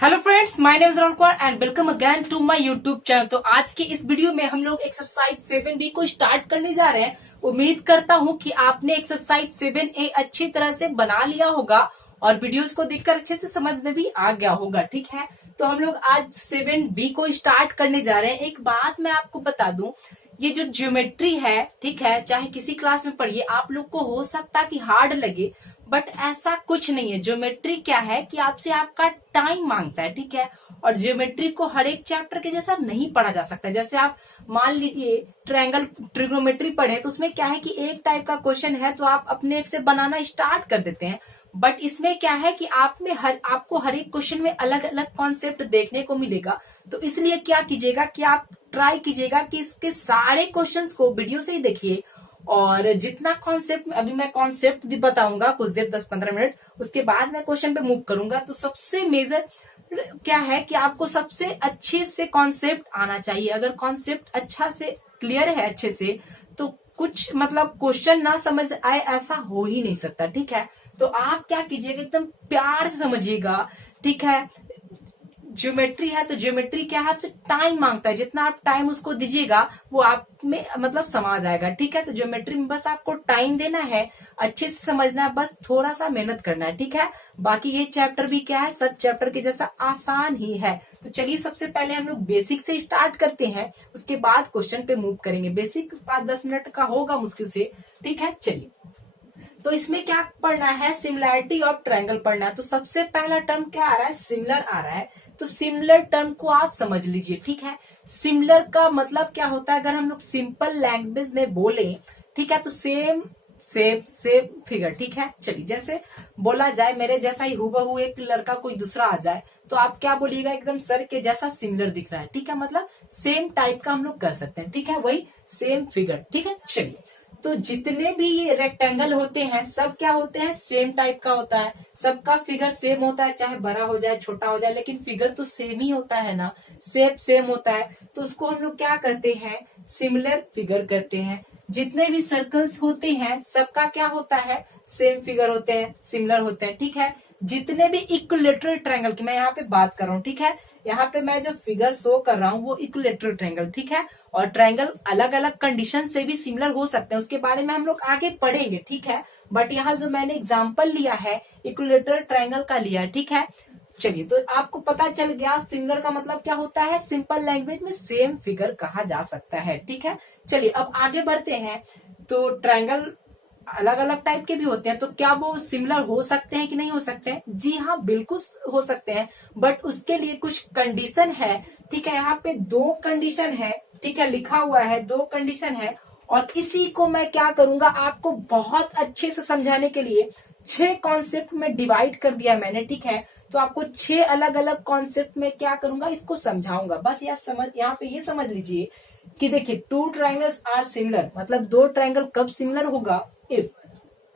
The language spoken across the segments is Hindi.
Hello friends, my name is Rahul Kumar and welcome again to my YouTube channel. तो आज की इस वीडियो में हम लोग एक्सरसाइज 7B को स्टार्ट करने जा रहे हैं। उम्मीद करता हूं कि आपने एक्सरसाइज 7A अच्छी तरह से बना लिया होगा और वीडियोस को देखकर अच्छे से समझ में भी आ गया होगा। ठीक है, तो हम लोग आज 7B को स्टार्ट करने जा रहे हैं। एक बात मैं आपको बता दूं, ये जो ज्योमेट्री है, ठीक है, चाहे किसी क्लास में पढ़िए, आप लोग को हो सकता कि हार्ड लगे, बट ऐसा कुछ नहीं है। ज्योमेट्री क्या है कि आपसे आपका टाइम मांगता है, ठीक है। और ज्योमेट्री को हर एक चैप्टर के जैसा नहीं पढ़ा जा सकता। जैसे आप मान लीजिए ट्रायंगल ट्रिग्नोमेट्री पढ़े, तो उसमें क्या है कि एक टाइप का क्वेश्चन है तो आप अपने से बनाना स्टार्ट कर देते हैं। बट इसमें क्या है कि आपको हर एक क्वेश्चन में अलग अलग कॉन्सेप्ट देखने को मिलेगा। तो इसलिए क्या कीजिएगा कि आप ट्राई कीजिएगा कि इसके सारे क्वेश्चंस को वीडियो से ही देखिए, और जितना कॉन्सेप्ट, अभी मैं कॉन्सेप्ट भी बताऊंगा कुछ देर 10-15 मिनट, उसके बाद मैं क्वेश्चन पे मूव करूंगा। तो सबसे मेजर क्या है कि आपको सबसे अच्छे से कॉन्सेप्ट आना चाहिए। अगर कॉन्सेप्ट अच्छा से क्लियर है अच्छे से, तो कुछ मतलब क्वेश्चन ना समझ आए ऐसा हो ही नहीं सकता। ठीक है, तो आप क्या कीजिएगा, एकदम प्यार से समझिएगा। ठीक है, ज्योमेट्री है तो ज्योमेट्री क्या है, आपसे टाइम मांगता है। जितना आप टाइम उसको दीजिएगा वो आप में मतलब समा जाएगा। ठीक है, तो ज्योमेट्री में बस आपको टाइम देना है, अच्छे से समझना है, बस थोड़ा सा मेहनत करना है। ठीक है, बाकी ये चैप्टर भी क्या है, सब चैप्टर के जैसा आसान ही है। तो चलिए सबसे पहले हम लोग बेसिक से स्टार्ट करते हैं, उसके बाद क्वेश्चन पे मूव करेंगे। बेसिक 5-10 मिनट का होगा मुश्किल से। ठीक है, चलिए। तो इसमें क्या पढ़ना है, सिमिलैरिटी ऑफ ट्रायंगल पढ़ना है। तो सबसे पहला टर्म क्या आ रहा है, सिमिलर आ रहा है। तो सिमिलर टर्म को आप समझ लीजिए। ठीक है, सिमिलर का मतलब क्या होता है, अगर हम लोग सिंपल लैंग्वेज में बोले, ठीक है, तो सेम सेम सेम फिगर। ठीक है, चलिए जैसे बोला जाए मेरे जैसा ही हूबहू एक लड़का कोई दूसरा आ जाए, तो आप क्या बोलिएगा, एकदम सर के जैसा सिमिलर दिख रहा है। ठीक है, मतलब सेम टाइप का हम लोग कह सकते हैं। ठीक है, वही सेम फिगर। ठीक है, चलिए। तो जितने भी ये रेक्टेंगल होते हैं सब क्या होते हैं, सेम टाइप का होता है। सबका फिगर सेम होता है, चाहे बड़ा हो जाए छोटा हो जाए, लेकिन फिगर तो सेम ही होता है ना, शेप सेम होता है। तो उसको हम लोग क्या कहते हैं, सिमिलर फिगर कहते हैं। जितने भी सर्कल्स होते हैं सबका क्या होता है, सेम फिगर होते हैं, सिमिलर होते हैं। ठीक है, जितने भी इक्विलेटरल ट्रायंगल की मैं यहाँ पे बात कर रहा हूँ। ठीक है, यहाँ पे मैं जो फिगर शो कर रहा हूँ वो इक्विलेटरल ट्रायंगल। ठीक है, और ट्रायंगल अलग अलग कंडीशन से भी सिमिलर हो सकते हैं, उसके बारे में हम लोग आगे पढ़ेंगे। ठीक है, बट यहाँ जो मैंने एग्जांपल लिया है इक्विलेटरल ट्रायंगल का लिया है। ठीक है, चलिए। तो आपको पता चल गया सिमिलर का मतलब क्या होता है, सिंपल लैंग्वेज में सेम फिगर कहा जा सकता है। ठीक है, चलिए अब आगे बढ़ते हैं। तो ट्रायंगल अलग अलग टाइप के भी होते हैं, तो क्या वो सिमिलर हो सकते हैं कि नहीं हो सकते हैं? जी हाँ, बिल्कुल हो सकते हैं, बट उसके लिए कुछ कंडीशन है। ठीक है, यहाँ पे 2 कंडीशन है। ठीक है, लिखा हुआ है 2 कंडीशन है, और इसी को मैं क्या करूंगा, आपको बहुत अच्छे से समझाने के लिए 6 कॉन्सेप्ट में डिवाइड कर दिया मैंने। ठीक है, तो आपको 6 अलग अलग कॉन्सेप्ट में क्या करूंगा, इसको समझाऊंगा। बस यहाँ पे ये समझ लीजिए कि देखिए 2 ट्रायंगल्स आर सिमिलर, मतलब 2 ट्रायंगल कब सिमिलर होगा, if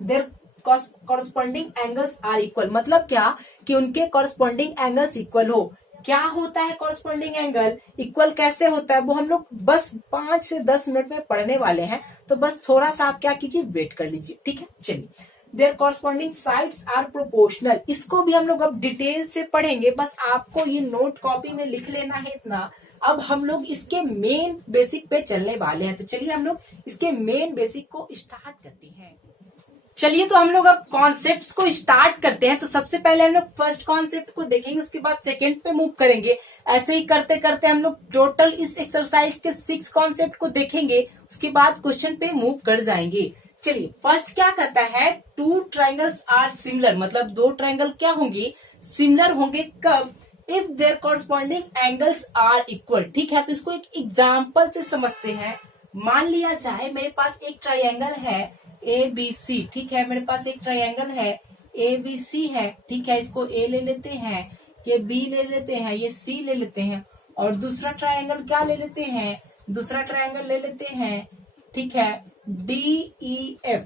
there corresponding angles are equal. मतलब क्या कि उनके कॉरस्पॉन्डिंग एंगल्स इक्वल हो। क्या होता है कॉरस्पॉन्डिंग एंगल, इक्वल कैसे होता है, वो हम लोग बस 5 से 10 मिनट में पढ़ने वाले हैं। तो बस थोड़ा सा आप क्या कीजिए, वेट कर लीजिए। ठीक है, चलिए। There corresponding sides are proportional, इसको भी हम लोग अब डिटेल से पढ़ेंगे, बस आपको ये नोट कॉपी में लिख लेना है इतना। अब हम लोग इसके मेन बेसिक पे चलने वाले हैं, तो चलिए हम लोग इसके मेन बेसिक को स्टार्ट करते हैं। चलिए, तो हम लोग अब कॉन्सेप्ट्स को स्टार्ट करते हैं। तो सबसे पहले हम लोग फर्स्ट कॉन्सेप्ट को देखेंगे, उसके बाद सेकंड पे मूव करेंगे। ऐसे ही करते करते हम लोग टोटल इस एक्सरसाइज के 6 कॉन्सेप्ट को देखेंगे, उसके बाद क्वेश्चन पे मूव कर जाएंगे। चलिए, फर्स्ट क्या कहता है, 2 ट्रायंगल्स आर सिमिलर, मतलब 2 ट्रायंगल क्या होंगे, सिमिलर होंगे कब, if there corresponding angles are equal. ठीक है, तो इसको एक एग्जाम्पल से समझते हैं। मान लिया जाए मेरे पास एक ट्रायंगल है ABC। ठीक है, मेरे पास एक ट्रायंगल है ABC है। ठीक है, इसको A ले लेते हैं, ये B ले लेते हैं, ये C ले लेते हैं, और दूसरा ट्रायंगल क्या ले लेते हैं, दूसरा ट्रायंगल ले लेते हैं। ठीक है, DEF।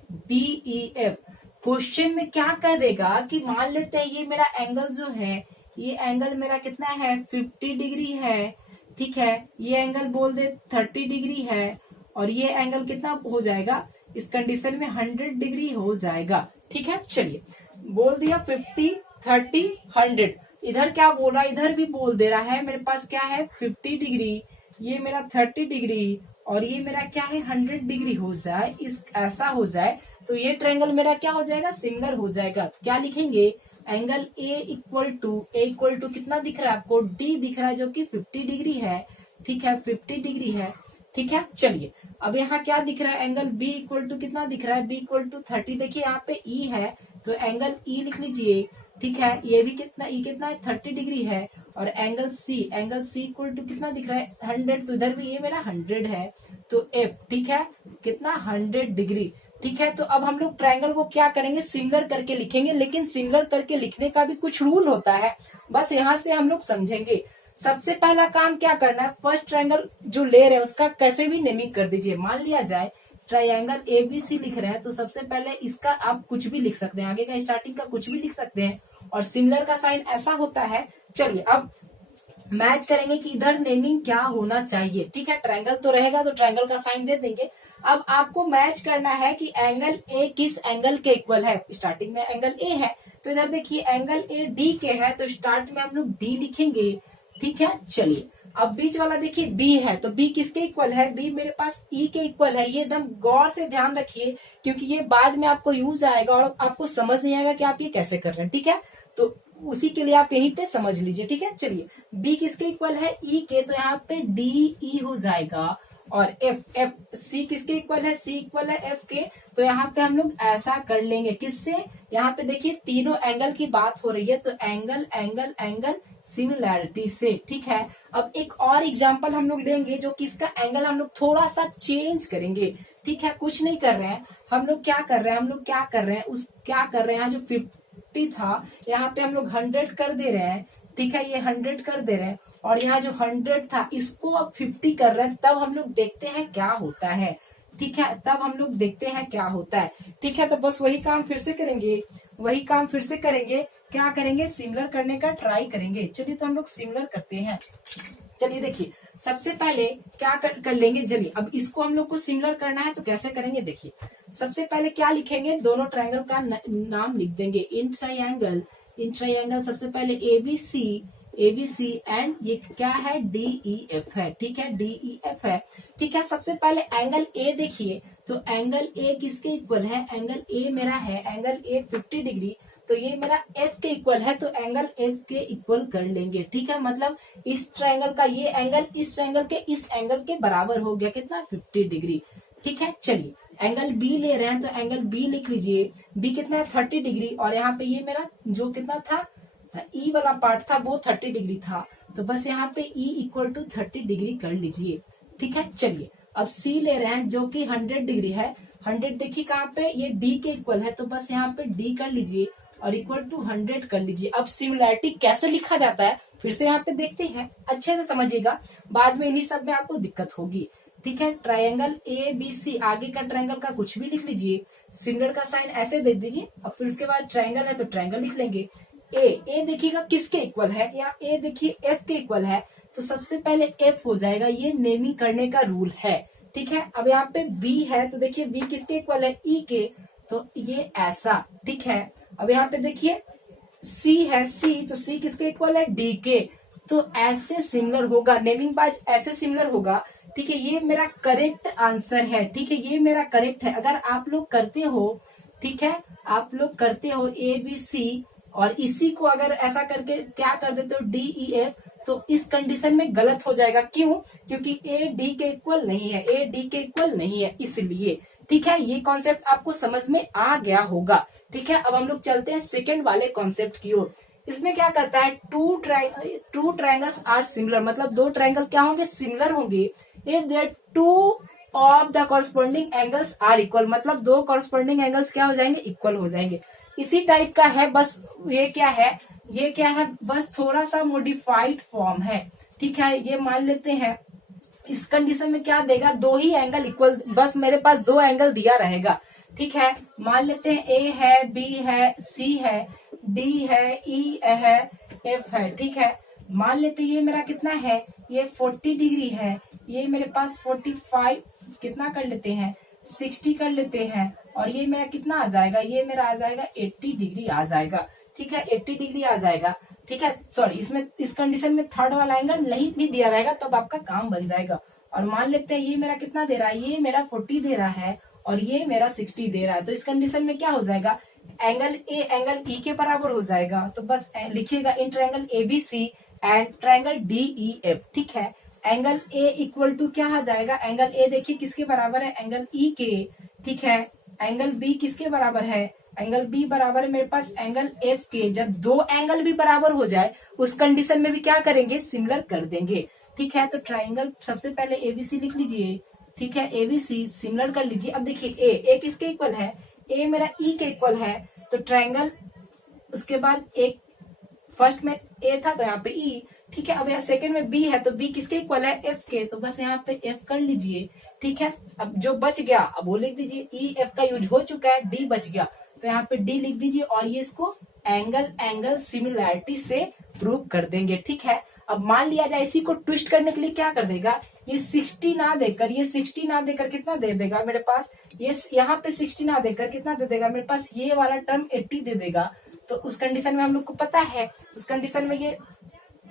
क्वेश्चन में क्या कह देगा कि मान लेते हैं ये मेरा एंगल जो है, ये एंगल मेरा कितना है, 50 डिग्री है। ठीक है, ये एंगल बोल दे 30 डिग्री है, और ये एंगल कितना हो जाएगा, इस कंडीशन में 100 डिग्री हो जाएगा। ठीक है, चलिए बोल दिया 50, 30, 100। इधर क्या बोल रहा है, इधर भी बोल दे रहा है मेरे पास क्या है 50 डिग्री, ये मेरा 30 डिग्री और ये मेरा क्या है 100 डिग्री हो जाए, इस ऐसा हो जाए तो ये ट्रायंगल मेरा क्या हो जाएगा, सिमिलर हो जाएगा। क्या लिखेंगे, एंगल ए इक्वल टू कितना दिख रहा है आपको, डी दिख रहा है जो कि 50 डिग्री है, ठीक है 50 डिग्री है, ठीक है। चलिए अब यहाँ क्या दिख रहा है, एंगल बी इक्वल टू कितना दिख रहा है, बी इक्वल टू 30, देखिए यहाँ पे ई है तो एंगल ई लिख लीजिए, ठीक है। ये भी कितना, ई कितना है 30 डिग्री है और एंगल सी इक्वल टू कितना दिख रहा है 100, तो इधर भी ये मेरा 100 है तो एफ, ठीक है कितना 100 डिग्री, ठीक है। तो अब हम लोग ट्रायंगल को क्या करेंगे, सिमिलर करके लिखेंगे, लेकिन सिमिलर करके लिखने का भी कुछ रूल होता है, बस यहाँ से हम लोग समझेंगे। सबसे पहला काम क्या करना है, फर्स्ट ट्रायंगल जो ले रहे हैं उसका कैसे भी नेमिंग कर दीजिए। मान लिया जाए ट्रायंगल एबीसी लिख रहे हैं तो सबसे पहले इसका आप कुछ भी लिख सकते हैं, आगे का स्टार्टिंग का कुछ भी लिख सकते हैं और सिमिलर का साइन ऐसा होता है। चलिए अब मैच करेंगे कि इधर नेमिंग क्या होना चाहिए, ठीक है। ट्रायंगल तो रहेगा तो ट्रायंगल का साइन दे देंगे। अब आपको मैच करना है कि एंगल ए किस एंगल के इक्वल है, स्टार्टिंग में एंगल ए है तो इधर देखिए एंगल ए डी के है तो स्टार्ट में हम लोग डी लिखेंगे, ठीक है। चलिए अब बीच वाला देखिए बी है तो बी किसके इक्वल है, बी मेरे पास ई के इक्वल है। ये एकदम गौर से ध्यान रखिए क्योंकि ये बाद में आपको यूज आएगा और आपको समझ नहीं आएगा कि आप ये कैसे कर रहे हैं, ठीक है। तो उसी के लिए आप यहीं पे समझ लीजिए, ठीक है। चलिए बी किसके इक्वल है, ई के, तो यहाँ पे डी ई हो जाएगा और एफ सी किसके इक्वल है, सी इक्वल है एफ के, तो यहाँ पे हम लोग ऐसा कर लेंगे किससे, यहाँ पे देखिए तीनों एंगल की बात हो रही है तो एंगल एंगल एंगल सिमिलैरिटी से, ठीक है। अब एक और एग्जांपल हम लोग लेंगे जो कि इसका एंगल हम लोग थोड़ा सा चेंज करेंगे, ठीक है। कुछ नहीं कर रहे हैं हम लोग, क्या कर रहे हैं हम लोग, क्या कर रहे हैं यहाँ जो 50 था यहाँ पे हम लोग 100 कर दे रहे हैं, ठीक है। ये 100 कर दे रहे हैं और यहाँ जो 100 था इसको अब 50 कर रहे हैं, तब हम लोग देखते हैं क्या होता है, ठीक है। तब हम लोग देखते हैं क्या होता है, ठीक है। तो बस वही काम फिर से करेंगे, क्या करेंगे, सिमिलर करने का ट्राई करेंगे। चलिए तो हम लोग सिमिलर करते हैं। चलिए देखिए सबसे पहले क्या कर लेंगे, चलिए अब इसको हम लोग को सिमिलर करना है तो कैसे करेंगे, देखिए सबसे पहले क्या लिखेंगे, दोनों ट्रायंगल का नाम लिख देंगे। इन ट्रायंगल सबसे पहले एबीसी एंड ये क्या है डीईएफ है, ठीक है डीईएफ है, ठीक है। सबसे पहले एंगल ए देखिए तो एंगल ए किसके इक्वल है, एंगल ए मेरा है एंगल ए 50 डिग्री तो ये मेरा एफ के इक्वल है तो एंगल एफ के इक्वल कर लेंगे, ठीक है। मतलब इस ट्रायंगल का ये एंगल इस ट्रायंगल के इस एंगल के बराबर हो गया, कितना 50 डिग्री, ठीक है। चलिए एंगल बी ले रहे हैं तो एंगल बी लिख लीजिए, बी कितना है 30 डिग्री और यहाँ पे ये मेरा जो कितना था ई वाला पार्ट था वो 30 डिग्री था तो बस यहाँ पे ई इक्वल टू 30 डिग्री कर लीजिए, ठीक है। चलिए अब सी ले रहे हैं जो कि 100 डिग्री है, 100 देखिए कहाँ पे, ये डी के इक्वल है तो बस यहाँ पे डी कर लीजिए और इक्वल टू 100 कर लीजिए। अब सिमिलैरिटी कैसे लिखा जाता है फिर से यहाँ पे देखते हैं, अच्छे से समझिएगा, बाद में इन्हीं सब में आपको दिक्कत होगी, ठीक है। ट्रायंगल ए बी सी, आगे का ट्रायंगल का कुछ भी लिख लीजिए, सिमिलर का साइन ऐसे दे दीजिए। अब फिर उसके बाद ट्रायंगल है तो ट्रायंगल लिख लेंगे। ए देखिएगा किसके इक्वल है, या ए देखिए एफ के इक्वल है तो सबसे पहले एफ हो जाएगा, ये नेमिंग करने का रूल है, ठीक है। अब यहाँ पे बी है तो देखिए बी किसके इक्वल है, ई के, तो ये ऐसा, ठीक है। अब यहाँ पे देखिए सी है, सी तो सी किसके इक्वल है, डी के, तो ऐसे सिमिलर होगा, नेमिंग बाज ऐसे सिमिलर होगा, ठीक है। ये मेरा करेक्ट आंसर है, ठीक है, ये मेरा करेक्ट है। अगर आप लोग करते हो, ठीक है, आप लोग करते हो ए बी सी और इसी को अगर ऐसा करके क्या कर देते हो डी ई एफ तो इस कंडीशन में गलत हो जाएगा, क्यों, क्योंकि ए डी के इक्वल नहीं है, ए डी के इक्वल नहीं है इसलिए, ठीक है। ये कॉन्सेप्ट आपको समझ में आ गया होगा, ठीक है। अब हम लोग चलते हैं सेकंड वाले कॉन्सेप्ट की ओर। इसमें क्या कहता है, टू ट्रायंगल्स आर सिमिलर, मतलब दो ट्रायंगल क्या होंगे, सिमिलर होंगे if there two of the corresponding angles are equal, मतलब दो कॉरस्पॉन्डिंग एंगल्स क्या हो जाएंगे, इक्वल हो जाएंगे। इसी टाइप का है, बस ये क्या है बस थोड़ा सा मॉडिफाइड फॉर्म है, ठीक है। ये मान लेते हैं इस कंडीशन में क्या देगा, दो ही एंगल इक्वल, बस मेरे पास दो एंगल दिया रहेगा, ठीक है। मान लेते हैं ए है, बी है, सी है, डी है, ई है, एफ है, ठीक है। मान लेते हैं ये मेरा कितना है, ये 40 डिग्री है, ये मेरे पास 45 कितना कर लेते हैं 60 कर लेते हैं और ये मेरा कितना आ जाएगा, ये मेरा आ जाएगा 80 डिग्री आ जाएगा, ठीक है 80 डिग्री आ जाएगा। ठीक है, सॉरी, इसमें इस कंडीशन में थर्ड वाला एंगल नहीं भी दिया रहेगा तब आपका काम बन जाएगा। और मान लेते हैं ये मेरा कितना दे रहा है, ये मेरा 40 दे रहा है और ये मेरा 60 दे रहा है, तो इस कंडीशन में क्या हो जाएगा, एंगल ए एंगल ई के बराबर हो जाएगा। तो बस लिखिएगा in triangle ABC and triangle DEF. ठीक है, एंगल ए इक्वल टू क्या आ जाएगा, एंगल ए देखिए किसके बराबर है, एंगल ई के। ठीक है, एंगल बी किसके बराबर है, एंगल बी बराबर है मेरे पास एंगल एफ के। जब दो एंगल भी बराबर हो जाए उस कंडीशन में भी क्या करेंगे, सिमिलर कर देंगे। ठीक है, तो ट्राइंगल सबसे पहले एबीसी लिख लीजिए। ठीक है, एबीसी सिमिलर कर लीजिए। अब देखिए ए किसके इक्वल है, ए मेरा ई के इक्वल है, तो ट्राइंगल उसके बाद एक फर्स्ट में ए था तो यहाँ पे ई। ठीक है, अब यहाँ सेकंड में बी है तो बी किसके इक्वल है, एफ के, तो बस यहाँ पे एफ कर लीजिए। ठीक है, अब जो बच गया अब वो लिख दीजिए, ई एफ का यूज हो चुका है, डी बच गया तो यहाँ पे डी लिख दीजिए और ये इसको एंगल सिमिलैरिटी से प्रूव कर देंगे। ठीक है, अब मान लिया जाए इसी को ट्विस्ट करने के लिए क्या कर देगा, ये 60 ना देकर, ये 60 ना देकर कितना दे देगा मेरे पास, ये यहाँ पे 60 ना देकर कितना दे देगा मेरे पास, ये वाला टर्म 80 दे देगा। तो उस कंडीशन में हम लोग को पता है, उस कंडीशन में ये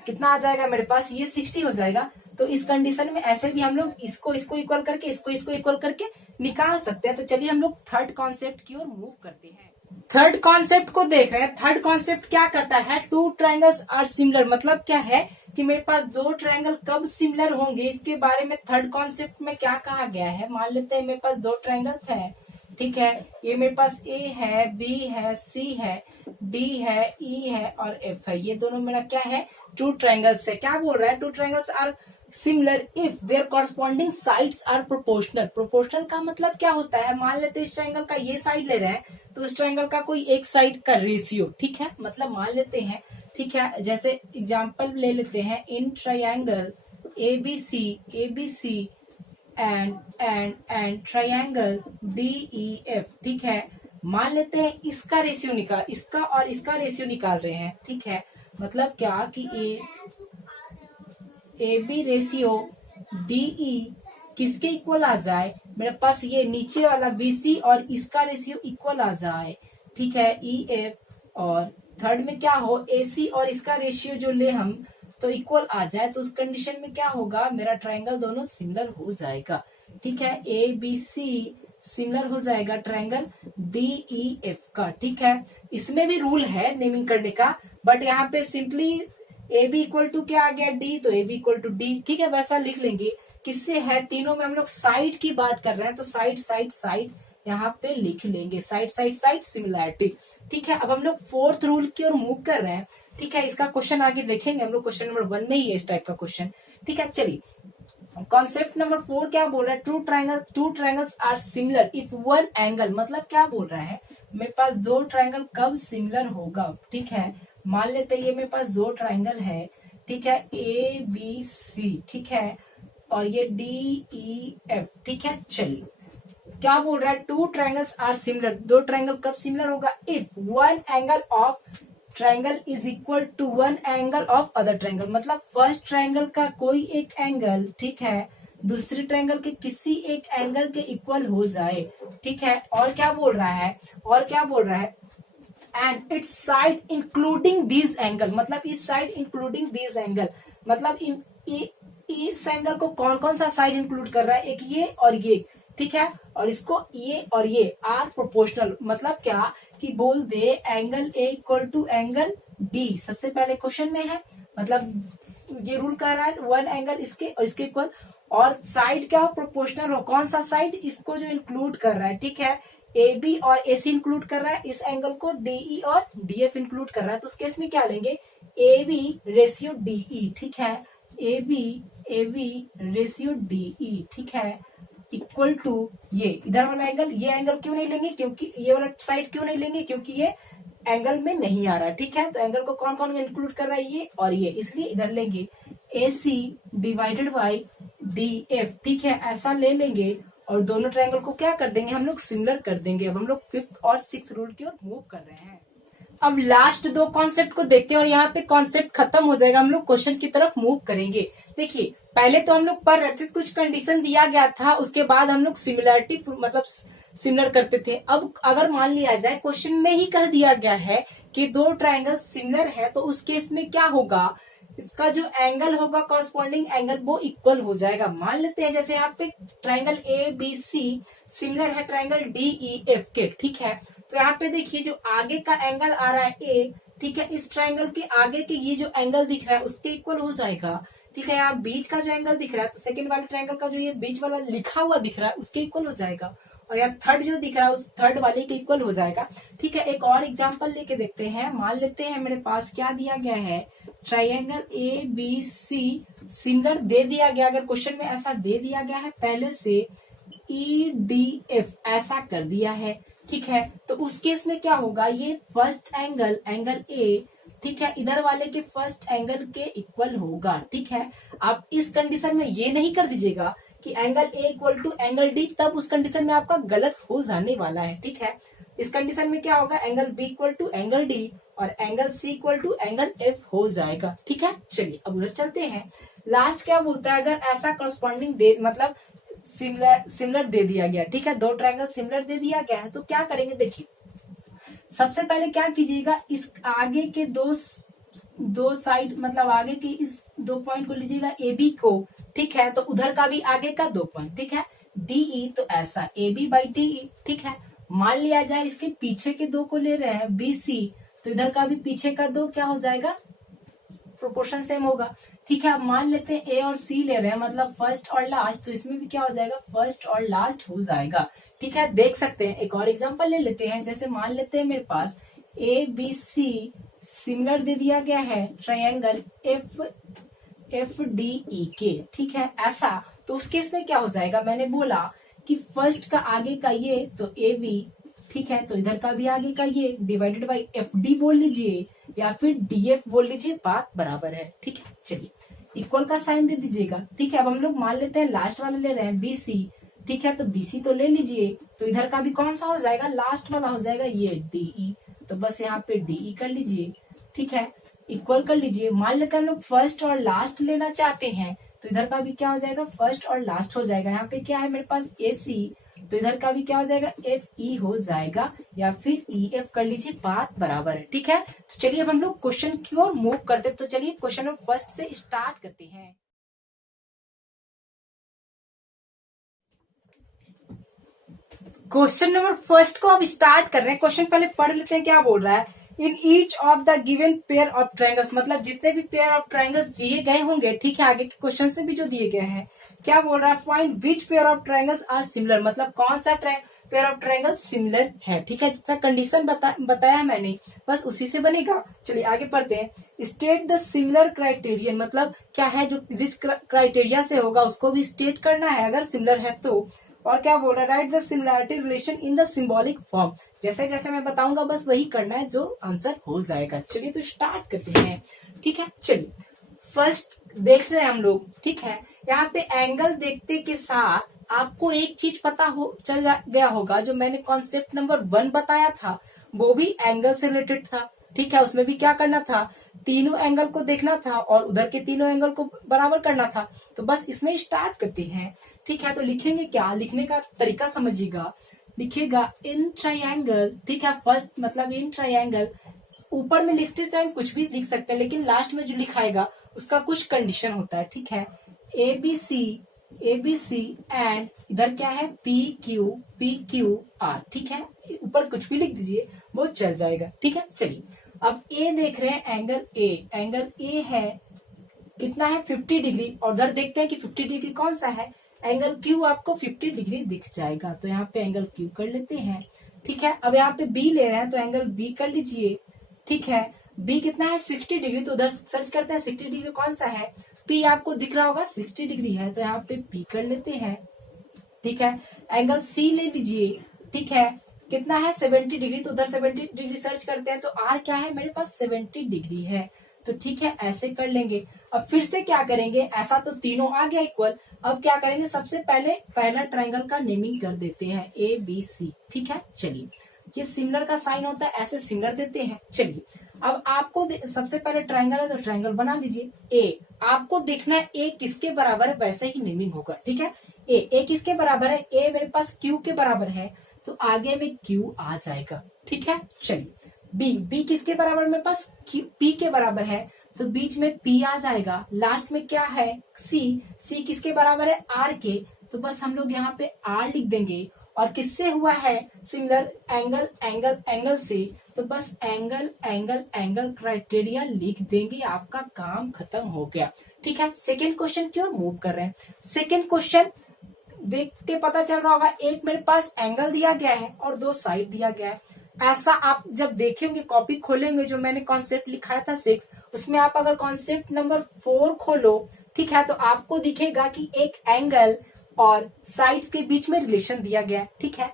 कितना आ जाएगा मेरे पास, ये 60 हो जाएगा। तो इस कंडीशन में ऐसे भी हम लोग इसको इक्वल करके इसको इक्वल करके निकाल सकते हैं। तो चलिए हम लोग थर्ड कॉन्सेप्ट की ओर मूव करते हैं। थर्ड कॉन्सेप्ट को देख रहे हैं। थर्ड कॉन्सेप्ट क्या कहता है, टू ट्रायंगल्स आर सिमिलर, मतलब क्या है कि मेरे पास दो ट्रायंगल कब सिमिलर होंगे, इसके बारे में थर्ड कॉन्सेप्ट में क्या कहा गया है। मान लेते हैं मेरे पास दो ट्रायंगल्स है। ठीक है, ये मेरे पास ए है, बी है, सी है, डी है, ई है और एफ है। ये दोनों मेरा क्या है, टू ट्रायंगल्स है। क्या बोल रहा है, two triangles are similar if there corresponding sides are proportional. Proportional का मतलब क्या होता है, मान लेते हैं इस ट्रायंगल का ये साइड ले रहे हैं तो उस ट्रायंगल का कोई एक साइड का रेशियो। ठीक है, मतलब मान लेते हैं, ठीक है, जैसे एग्जांपल ले लेते हैं, in triangle ABC and triangle DEF. ठीक है, मान लेते हैं इसका रेशियो इसका और इसका रेशियो निकाल रहे हैं। ठीक है, मतलब क्या कि ए बी रेशियो डीई किसके इक्वल आ जाए, मेरे पास ये नीचे वाला बीसी और इसका रेशियो इक्वल आ जाए। ठीक है, ई एफ, और थर्ड में क्या हो, एसी और इसका रेशियो जो ले हम तो इक्वल आ जाए। तो उस कंडीशन में क्या होगा, मेरा ट्रायंगल दोनों सिमिलर हो जाएगा। ठीक है, ए बी सी सिमिलर हो जाएगा ट्रायंगल डीई एफ का। ठीक है, इसमें भी रूल है नेमिंग करने का, बट यहाँ पे simply A B equal to क्या आ गया, डी, तो A B equal to D. ठीक है, वैसा लिख लेंगे। किससे है, तीनों में हम लोग साइड की बात कर रहे हैं तो साइड यहाँ पे लिख लेंगे, साइड सिमिलैरिटी। ठीक है, अब हम लोग फोर्थ रूल की ओर मूव कर रहे हैं। ठीक है, इसका क्वेश्चन आगे देखेंगे हम लोग, क्वेश्चन नंबर 1 में ही है इस टाइप का क्वेश्चन। ठीक है, चलिए कॉन्सेप्ट नंबर 4 क्या बोल रहा है, two triangles are similar if one angle, मतलब क्या बोल रहा है, मेरे पास दो ट्रायंगल कब सिमिलर होगा। ठीक है, मान लेते हैं ये मेरे पास दो ट्रायंगल है। ठीक है, ए बी सी, ठीक है, और ये डी ई एफ। ठीक है, चलिए क्या बोल रहा है, टू ट्रायंगल्स आर सिमिलर, दो ट्रायंगल कब सिमिलर होगा, if one angle of triangle is equal to one angle of other triangle, मतलब फर्स्ट ट्रायंगल का कोई एक एंगल, ठीक है, दूसरे ट्रायंगल के किसी एक एंगल के इक्वल हो जाए। ठीक है, और क्या बोल रहा है, and it's side including this angle, मतलब इस साइड इंक्लूडिंग दिस एंगल, मतलब इस एंगल को कौन कौन सा साइड इंक्लूड कर रहा है, एक ये और ये। ठीक है, और इसको ये और ये आर प्रोपोर्शनल, मतलब क्या कि बोल दे angle A equal to angle D, सबसे पहले क्वेश्चन में है, मतलब ये रूल कर रहा है वन एंगल इसके और इसके इक्वल, और साइड क्या हो, प्रोपोर्शनल हो, कौन सा साइड, इसको जो इंक्लूड कर रहा है। ठीक है, ए बी और ए सी इंक्लूड कर रहा है, इस एंगल को डीई और डीएफ इंक्लूड कर रहा है, तो उस केस में क्या लेंगे, ए बी रेशियो डीई। ठीक है, ए बी रेशियो डीई, ठीक है, इक्वल टू ये इधर वाला एंगल, ये एंगल क्यों नहीं लेंगे, क्योंकि ये वाला साइड क्यों नहीं लेंगे, क्योंकि ये एंगल में नहीं आ रहा। ठीक है, तो एंगल को कौन कौन इंक्लूड कर रहा है, ये और ये, इसलिए इधर लेंगे A C divided by D F. ठीक है, ऐसा ले लेंगे और दोनों ट्रायंगल को क्या कर देंगे हम लोग, सिमिलर कर देंगे। अब हम लोग 5th और 6th रूल की ओर मूव कर रहे हैं। अब लास्ट दो कॉन्सेप्ट को देखते हैं और यहाँ पे कॉन्सेप्ट खत्म हो जाएगा, हम लोग क्वेश्चन की तरफ मूव करेंगे। देखिए पहले तो हम लोग पढ़ रहे थे, कुछ कंडीशन दिया गया था, उसके बाद हम लोग सिमिलैरिटी मतलब सिमिलर करते थे। अब अगर मान लिया जाए क्वेश्चन में ही कह दिया गया है कि दो ट्राइंगल सिमिलर है, तो उस केस में क्या होगा, इसका जो एंगल होगा कॉरस्पॉन्डिंग एंगल वो इक्वल हो जाएगा। मान लेते हैं जैसे यहाँ पे triangle A B C similar है ट्राइंगल डी ई एफ के, ठीक है। तो यहाँ पे देखिए जो आगे का एंगल आ रहा है ए, ठीक है, इस ट्राइंगल के आगे के ये जो एंगल दिख रहा है उसके इक्वल हो जाएगा, ठीक है। यहाँ बीच का जो एंगल दिख रहा है तो सेकंड वाले ट्राइंगल का जो ये बीच वाला लिखा हुआ दिख रहा है उसके इक्वल हो जाएगा, और यहाँ थर्ड जो दिख रहा है उस थर्ड वाले के इक्वल हो जाएगा, ठीक है। एक और एग्जांपल लेके देखते हैं। मान लेते हैं मेरे पास क्या दिया गया है, triangle A B C similar दे दिया गया, अगर क्वेश्चन में ऐसा दे दिया गया है पहले से ई डी एफ ऐसा कर दिया है, ठीक है। तो उस केस में क्या होगा, ये फर्स्ट एंगल एंगल ए, ठीक है, इधर वाले के फर्स्ट एंगल के इक्वल होगा, ठीक है। आप इस कंडीशन में ये नहीं कर दीजिएगा कि angle A equal to angle D, तब उस कंडीशन में आपका गलत हो जाने वाला है, ठीक है। इस कंडीशन में क्या होगा, angle B equal to angle D और angle C equal to angle F हो जाएगा, ठीक है। चलिए अब उधर चलते हैं। लास्ट क्या बोलता है, अगर ऐसा करस्पॉन्डिंग दे मतलब सिमिलर दे दिया गया, ठीक है, दो ट्रायंगल सिमिलर दे दिया गया है, तो क्या करेंगे, देखिए सबसे पहले क्या कीजिएगा, इस आगे के दो साइड मतलब आगे के इस दो पॉइंट को लीजिएगा ए बी को, ठीक है। तो उधर का भी आगे का दो पॉइंट, ठीक है, डी ई, तो ऐसा A B by D E, ठीक है। मान लिया जाए इसके पीछे के दो को ले रहे हैं बी सी, तो इधर का भी पीछे का दो क्या हो जाएगा, प्रोपोर्शन सेम होगा, ठीक है। अब मान लेते हैं ए और सी ले रहे हैं मतलब फर्स्ट और लास्ट, तो इसमें भी क्या हो जाएगा, फर्स्ट और लास्ट हो जाएगा, ठीक है। देख सकते हैं, एक और एग्जांपल ले लेते हैं। जैसे मान लेते हैं मेरे पास ए बी सी सिमिलर दे दिया गया है ट्रायंगल एफ डी ई के, ठीक है, ऐसा। तो उस केस में क्या हो जाएगा, मैंने बोला कि फर्स्ट का आगे का ये तो ए बी, ठीक है, तो इधर का भी आगे का ये डिवाइडेड बाई एफ डी बोल लीजिए या फिर डी एफ बोल लीजिए, बात बराबर है, ठीक है। चलिए इक्वल का साइन दे दीजिएगा, ठीक है। अब हम लोग मान लेते हैं लास्ट वाला ले रहे हैं बी सी, ठीक है, तो बी सी तो ले लीजिए, तो इधर का भी कौन सा हो जाएगा, लास्ट वाला हो जाएगा ये डी ई, तो बस यहाँ पे डी ई कर लीजिए, ठीक है, इक्वल कर लीजिए। मान लेते हैं हम लोग फर्स्ट और लास्ट लेना चाहते हैं, तो इधर का भी क्या हो जाएगा, फर्स्ट और लास्ट हो जाएगा। यहाँ पे क्या है मेरे पास ए सी, तो इधर का भी क्या हो जाएगा, एफ ई हो जाएगा या फिर ई एफ कर लीजिए, बात बराबर है, ठीक है। तो चलिए अब हम लोग क्वेश्चन की ओर मूव करते, तो चलिए क्वेश्चन नंबर फर्स्ट से स्टार्ट करते हैं। क्वेश्चन नंबर फर्स्ट को अब स्टार्ट कर रहे हैं। क्वेश्चन पहले पढ़ लेते हैं क्या बोल रहा है। In each of the given pair of triangles, मतलब जितने भी पेयर ऑफ ट्रायंगल्स दिए गए होंगे, ठीक है, आगे के क्वेश्चंस में भी जो दिए गए हैं, क्या बोल रहा है, find which pair of triangles are similar, मतलब कौन सा पेयर ऑफ ट्रायंगल सिमिलर है, ठीक है। जितना कंडीशन बताया है मैंने बस उसी से बनेगा। चलिए आगे पढ़ते हैं। स्टेट द सिमिलर क्राइटेरियन, मतलब क्या है, जो जिस क्राइटेरिया से होगा उसको भी स्टेट करना है अगर सिमिलर है तो। और क्या बोल रहा है, right the similarity relation in the symbolic form, जैसे जैसे मैं बताऊंगा बस वही करना है, जो आंसर हो जाएगा। चलिए तो स्टार्ट करते हैं, ठीक है। चलिए फर्स्ट देख रहे हैं हम लोग, ठीक है। यहाँ पे एंगल देखते के साथ आपको एक चीज पता हो चल गया होगा, जो मैंने कॉन्सेप्ट नंबर 1 बताया था वो भी एंगल से रिलेटेड था, ठीक है। उसमें भी क्या करना था, तीनों एंगल को देखना था और उधर के तीनों एंगल को बराबर करना था। तो बस इसमें स्टार्ट करते हैं, ठीक है। तो लिखेंगे क्या, लिखने का तरीका समझिएगा। लिखेगा इन ट्रायंगल, ठीक है, फर्स्ट मतलब इन ट्रायंगल, ऊपर में लिखते टाइम कुछ भी लिख सकते हैं, लेकिन लास्ट में जो लिखाएगा उसका कुछ कंडीशन होता है, ठीक है। ए बी सी एंड इधर क्या है, पी क्यू आर, ठीक है। ऊपर कुछ भी लिख दीजिए वो चल जाएगा, ठीक है। चलिए अब ए देख रहे हैं, एंगल ए है कितना है, 50 डिग्री, और उधर देखते हैं कि 50 डिग्री कौन सा है, एंगल क्यू आपको 50 डिग्री दिख जाएगा, तो यहाँ पे एंगल क्यू कर लेते हैं, ठीक है। अब यहाँ पे बी ले रहे हैं तो एंगल बी कर लीजिए, ठीक है। बी कितना है, 60 डिग्री, तो उधर सर्च करते हैं 60 डिग्री कौन सा है, पी आपको दिख रहा होगा 60 डिग्री है, तो यहाँ पे पी कर लेते हैं, ठीक है। एंगल सी ले लीजिए, ठीक है, कितना है 70 डिग्री, तो उधर 70 डिग्री सर्च करते हैं, तो आर क्या है मेरे पास 70 डिग्री है, तो ठीक है ऐसे कर लेंगे। अब फिर से क्या करेंगे, ऐसा तो तीनों आ गया इक्वल, अब क्या करेंगे, सबसे पहले पहला ट्रायंगल का नेमिंग कर देते हैं ए बी सी, ठीक है। चलिए ये सिमिलर का साइन होता है, ऐसे सिमिलर देते हैं। चलिए अब आपको सबसे पहले ट्रायंगल है तो ट्रायंगल बना लीजिए। ए आपको देखना है ए किसके बराबर है, वैसे ही नेमिंग होगा, ठीक है। ए किसके बराबर है, ए मेरे पास क्यू के बराबर है, तो आगे में Q आ जाएगा। ठीक है, चलिए बी किसके बराबर मेरे पास P के बराबर है, तो बीच में P आ जाएगा। लास्ट में क्या है C किसके बराबर है R के, तो बस हम लोग यहाँ पे R लिख देंगे। और किससे हुआ है, सिमिलर एंगल एंगल एंगल से, तो बस एंगल एंगल एंगल क्राइटेरिया लिख देंगे, आपका काम खत्म हो गया। ठीक है, सेकेंड क्वेश्चन की ओर मूव कर रहे हैं। सेकेंड क्वेश्चन देख के पता चल रहा होगा, एक मेरे पास एंगल दिया गया है और दो साइड दिया गया है। ऐसा आप जब देखेंगे, कॉपी खोलेंगे जो मैंने कॉन्सेप्ट लिखाया था 6, उसमें आप अगर कॉन्सेप्ट नंबर 4 खोलो, ठीक है, तो आपको दिखेगा कि एक एंगल और साइड्स के बीच में रिलेशन दिया गया है। ठीक है,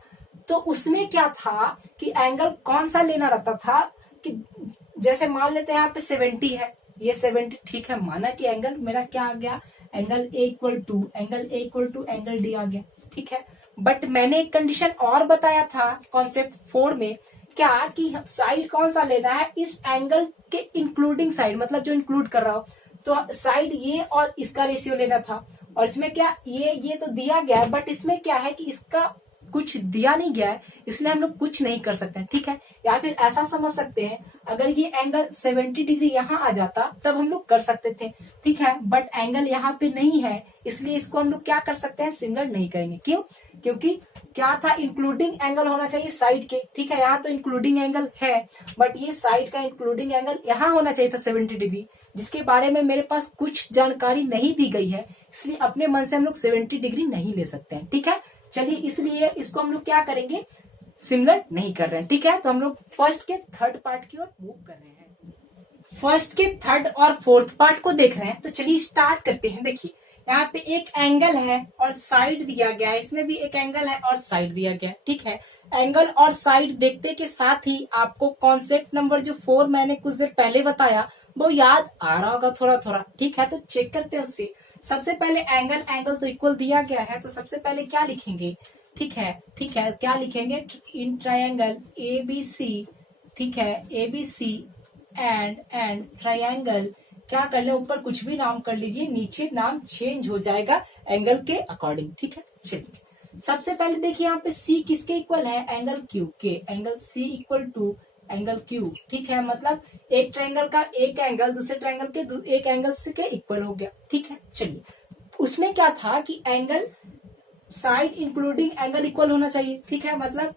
तो उसमें क्या था कि एंगल कौन सा लेना रहता था, कि जैसे मान लेते हैं यहाँ पे 70 है, ये 70, ठीक है, माना कि एंगल मेरा क्या आ गया, angle A equal to angle D आ गया। ठीक है, बट मैंने एक कंडीशन और बताया था कॉन्सेप्ट 4 में, क्या कि साइड कौन सा लेना है, इस एंगल के इंक्लूडिंग साइड, मतलब जो इंक्लूड कर रहा हो, तो साइड ये और इसका रेशियो लेना था। और इसमें क्या, ये तो दिया गया है, बट इसमें क्या है कि इसका कुछ दिया नहीं गया है, इसलिए हम लोग कुछ नहीं कर सकते हैं। ठीक है, या फिर ऐसा समझ सकते हैं, अगर ये एंगल 70 डिग्री यहाँ आ जाता तब हम लोग कर सकते थे। ठीक है, बट एंगल यहाँ पे नहीं है, इसलिए इसको हम लोग क्या कर सकते हैं, सिमिलर नहीं करेंगे। क्यों, क्योंकि क्या था, इंक्लूडिंग एंगल होना चाहिए साइड के। ठीक है, यहाँ तो इंक्लूडिंग एंगल है, बट ये साइड का इंक्लूडिंग एंगल यहाँ होना चाहिए था 70 डिग्री, जिसके बारे में मेरे पास कुछ जानकारी नहीं दी गई है, इसलिए अपने मन से हम लोग 70 डिग्री नहीं ले सकते हैं। ठीक है, चलिए इसलिए इसको हम लोग क्या करेंगे, सिमिलर नहीं कर रहे हैं। ठीक है, तो हम लोग फर्स्ट के थर्ड पार्ट की ओर मूव कर रहे हैं। फर्स्ट के थर्ड और फोर्थ पार्ट को देख रहे हैं, तो चलिए स्टार्ट करते हैं। देखिए यहाँ पे एक एंगल है और साइड दिया गया है, इसमें भी एक एंगल है और साइड दिया गया है। ठीक है, एंगल और साइड देखते के साथ ही आपको कॉन्सेप्ट नंबर जो 4 मैंने कुछ देर पहले बताया वो याद आ रहा होगा थोड़ा थोड़ा। ठीक है, तो चेक करते हैं उससे। सबसे पहले एंगल तो इक्वल दिया गया है, तो सबसे पहले क्या लिखेंगे, ठीक है, क्या लिखेंगे, इन ट्रायंगल ABC, ठीक है, ABC एंड ट्रायंगल, क्या कर ले, ऊपर कुछ भी नाम कर लीजिए, नीचे नाम चेंज हो जाएगा एंगल के अकॉर्डिंग। ठीक है, चलिए सबसे पहले देखिए यहाँ पे C किसके इक्वल है, एंगल Q के, angle C equal to angle Q। ठीक है, मतलब एक ट्रायंगल का एक एंगल दूसरे ट्रायंगल के एक एंगल से के इक्वल हो गया। ठीक है, चलिए उसमें क्या था कि angle side including angle equal होना चाहिए। ठीक है, मतलब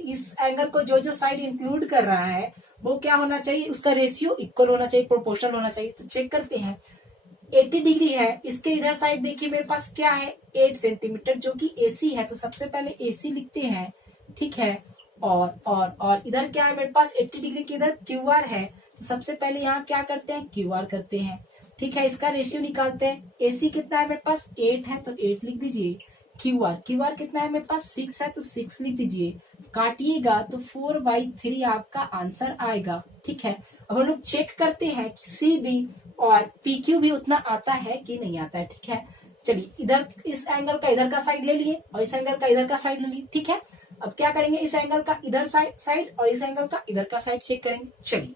इस एंगल को जो साइड इंक्लूड कर रहा है वो क्या होना चाहिए, उसका रेशियो इक्वल होना चाहिए, प्रोपोर्शनल होना चाहिए। तो चेक करते हैं, 80 डिग्री है, इसके इधर साइड देखिए मेरे पास क्या है, 8 सेंटीमीटर, जो कि AC है, तो सबसे पहले AC लिखते हैं। ठीक है, और इधर क्या है मेरे पास, 80 डिग्री के इधर QR है, तो सबसे पहले यहाँ क्या करते हैं, QR करते हैं। ठीक है, इसका रेशियो निकालते हैं। AC कितना है मेरे पास, 8 है, तो 8 लिख दीजिए। QR कितना है मेरे पास, 6 है, तो 6 लिख दीजिए। काटिएगा तो 4/3 आपका आंसर आएगा। ठीक है, अब हम लोग चेक करते हैं कि CB और PQ भी उतना आता है कि नहीं आता है। ठीक है, चलिए इधर इस एंगल का इधर का साइड ले लिए और इस एंगल का इधर का साइड ले लिए। ठीक है, अब क्या करेंगे, इस एंगल का इधर साइड और इस एंगल का इधर का साइड चेक करेंगे। चलिए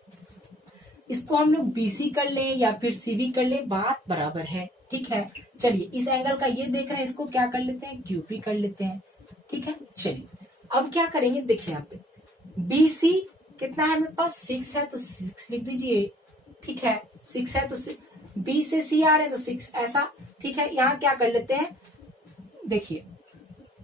इसको हम लोग BC कर ले या फिर CB कर ले, बात बराबर है। ठीक है, चलिए इस एंगल का ये देख रहे हैं, इसको क्या कर लेते हैं, QP कर लेते हैं। ठीक है, चलिए अब क्या करेंगे, देखिए यहाँ पे BC कितना है मेरे पास, 6 है, तो 6 लिख दीजिए। ठीक है, 6 है तो B से C आ रहे हैं तो 6 ऐसा। ठीक है, यहाँ क्या कर लेते हैं, देखिए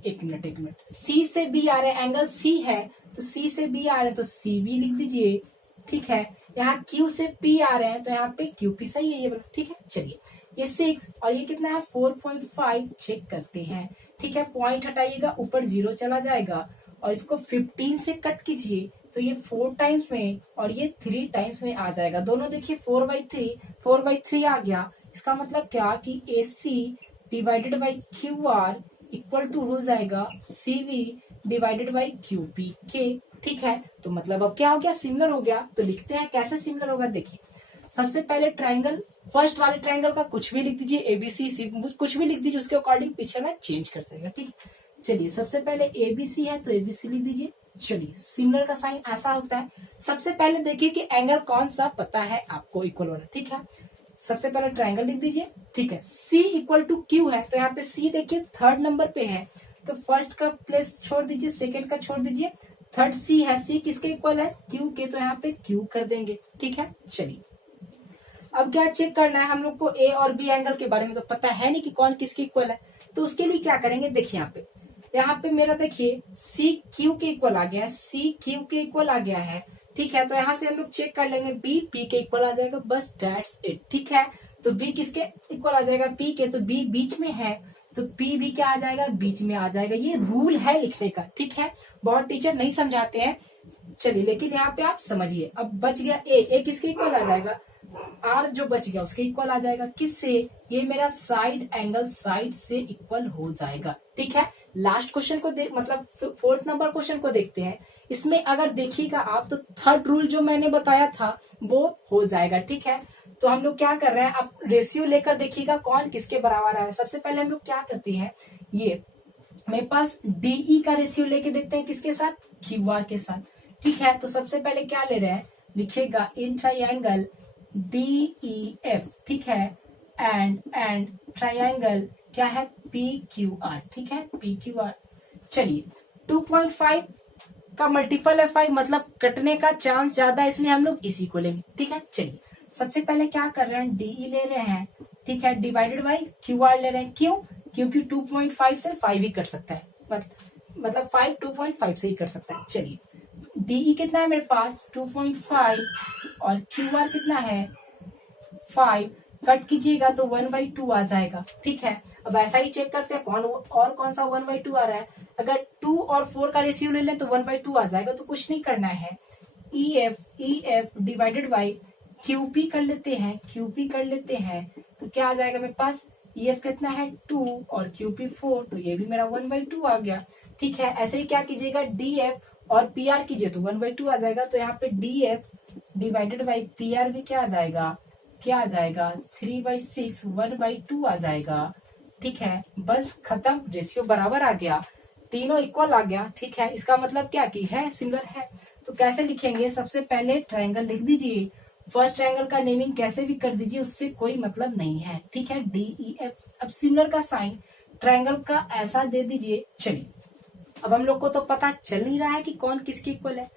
एक मिनट, C से B आ रहे हैं, एंगल C है तो C से B आ रहे हैं तो CB लिख दीजिए। ठीक है, यहाँ Q से P आ रहे हैं तो यहाँ पे QP सही है ये। ठीक है, चलिए ये 6 और ये कितना है 4.5 चेक करते हैं। ठीक है, पॉइंट हटाइएगा, ऊपर 0 चला जाएगा और इसको 15 से कट कीजिए तो ये 4 टाइम्स में और ये 3 टाइम्स में आ जाएगा। दोनों देखिए 4/3 आ गया। इसका मतलब क्या कि AC divided by QR equal to हो जाएगा CV डिवाइडेड बाई QP के। ठीक है, तो मतलब अब क्या हो गया, सिमिलर हो गया। तो लिखते हैं कैसे सिमिलर होगा, देखिए सबसे पहले ट्रायंगल, फर्स्ट वाले ट्रायंगल का कुछ भी लिख दीजिए, ABC कुछ भी लिख दीजिए, उसके अकॉर्डिंग पीछे में चेंज कर देगा। ठीक है, चलिए सबसे पहले ABC है तो ABC लिख दीजिए। चलिए सिमिलर का साइन ऐसा होता है। सबसे पहले देखिए कि एंगल कौन सा पता है आपको इक्वल होना। ठीक है, सबसे पहले ट्रायंगल लिख दीजिए। ठीक है, C इक्वल टू Q है, तो यहाँ पे C देखिए थर्ड नंबर पे है, तो फर्स्ट का प्लेस छोड़ दीजिए, सेकंड का छोड़ दीजिए, थर्ड सी है, सी किसके इक्वल है, क्यू के, तो यहाँ पे क्यू कर देंगे। ठीक है, चलिए अब क्या चेक करना है हम लोग को, ए और बी एंगल के बारे में तो पता है नहीं कि कौन किसके इक्वल है, तो उसके लिए क्या करेंगे, देखिए यहाँ पे मेरा देखिए सी क्यू के इक्वल आ गया है, सी क्यू के इक्वल आ गया है। ठीक है, तो यहाँ से हम लोग चेक कर लेंगे, बी पी के इक्वल आ जाएगा, बस दैट्स इट। ठीक है, तो बी किसके इक्वल आ जाएगा, पी के, तो बी बीच में है, तो पी भी क्या आ जाएगा, बीच में आ जाएगा। ये रूल है लिखने का। ठीक है, बहुत टीचर नहीं समझाते हैं, चलिए लेकिन यहाँ पे आप समझिए। अब बच गया ए किसके इक्वल आ जाएगा, आर जो बच गया उसके इक्वल आ जाएगा, किससे, ये मेरा साइड एंगल साइड से इक्वल हो जाएगा। ठीक है, लास्ट क्वेश्चन को मतलब फोर्थ नंबर क्वेश्चन को देखते हैं। इसमें अगर देखिएगा आप तो थर्ड रूल जो मैंने बताया था वो हो जाएगा। ठीक है, तो हम लोग क्या कर रहे हैं, अब रेशियो लेकर देखिएगा कौन किसके बराबर आ रहा है। सबसे पहले हम लोग क्या करते हैं, ये मेरे पास डीई का रेशियो लेके देखते हैं किसके साथ, क्यू आर के साथ। ठीक है, तो सबसे पहले क्या ले रहे हैं, लिखेगा इन ट्राइंगल DEF। ठीक है, एंड ट्राइंगल क्या है, PQR। ठीक है, PQR। चलिए 2.5 का मल्टीपल है 5, मतलब कटने का चांस ज्यादा है, इसलिए हम लोग इसी को लेंगे। ठीक है, चलिए सबसे पहले क्या कर रहे हैं, DE ले रहे हैं। ठीक है, डिवाइडेड बाई QR ले रहे हैं, क्यों, क्योंकि 2.5 से 5 ही कर सकता है, मतलब 5 2.5 से ही कर सकता है। चलिए DE कितना है मेरे पास 2.5 और QR कितना है 5, कट कीजिएगा तो 1/2 आ जाएगा। ठीक है, अब ऐसा ही चेक करते हैं कौन सा 1/2 आ रहा है। अगर 2 और 4 का रेशियो ले लें तो 1/2 आ जाएगा, तो कुछ नहीं करना है, EF डिवाइडेड बाई QP कर लेते हैं, तो क्या आ जाएगा मेरे पास, EF कितना है 2 और QP 4, तो ये भी मेरा 1/2 आ गया। ठीक है, ऐसे ही क्या कीजिएगा, DF और PR कीजिए तो 1/2 आ जाएगा, तो यहाँ पे DF डिवाइडेड बाई PR भी क्या आ जाएगा 3/6 1/2 आ जाएगा। ठीक है, बस खत्म, रेशियो बराबर आ गया, तीनों इक्वल आ गया। ठीक है, इसका मतलब क्या कि है सिमिलर है। तो कैसे लिखेंगे, सबसे पहले ट्रायंगल लिख दीजिए, फर्स्ट ट्रायंगल का नेमिंग कैसे भी कर दीजिए, उससे कोई मतलब नहीं है। ठीक है, DEF। अब सिमिलर का साइन ट्रायंगल का ऐसा दे दीजिए। चलिए अब हम लोग को तो पता चल नहीं रहा है कि कौन किसके इक्वल है,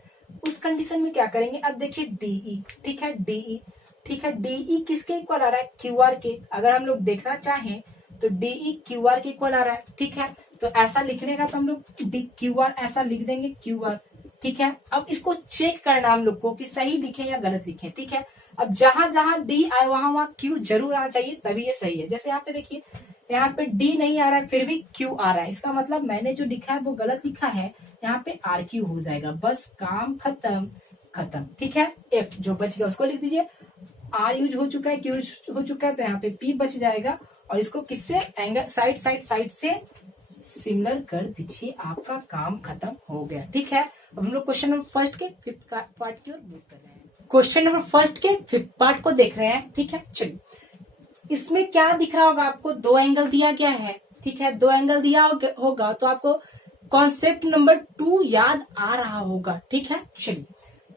उस कंडीशन में क्या करेंगे, अब देखिए DE। ठीक है, DE किसके इक्वल आ रहा है, QR के। अगर हम लोग देखना चाहें तो DE QR के इक्वल आ रहा है। ठीक है, तो ऐसा लिखने का तो हम लोग QR ऐसा लिख देंगे QR। ठीक है, अब इसको चेक करना हम लोग को कि सही लिखे या गलत लिखे। ठीक है, अब जहां जहां D आए वहां Q जरूर आना चाहिए, तभी ये सही है। जैसे यहाँ पे देखिए, यहाँ पे D नहीं आ रहा है फिर भी Q आ रहा है, इसका मतलब मैंने जो लिखा है वो गलत लिखा है, यहाँ पे RQ हो जाएगा, बस काम खत्म। ठीक है, F जो बच गया उसको लिख दीजिए, R यूज हो चुका है, Q यूज हो चुका है, तो यहाँ पे P बच जाएगा, और इसको किससे, एंगल साइड से सिमिलर कर दीजिए, आपका काम खत्म हो गया। ठीक है, अब हम लोग क्वेश्चन नंबर फर्स्ट के फिफ्थ पार्ट की ओर मूव कर रहे हैं। क्वेश्चन नंबर फर्स्ट के फिफ्थ पार्ट को देख रहे हैं। ठीक है, चलिए इसमें क्या दिख रहा होगा आपको, दो एंगल दिया गया है। ठीक है, दो एंगल दिया होगा तो आपको कॉन्सेप्ट नंबर 2 याद आ रहा होगा। ठीक है, चलिए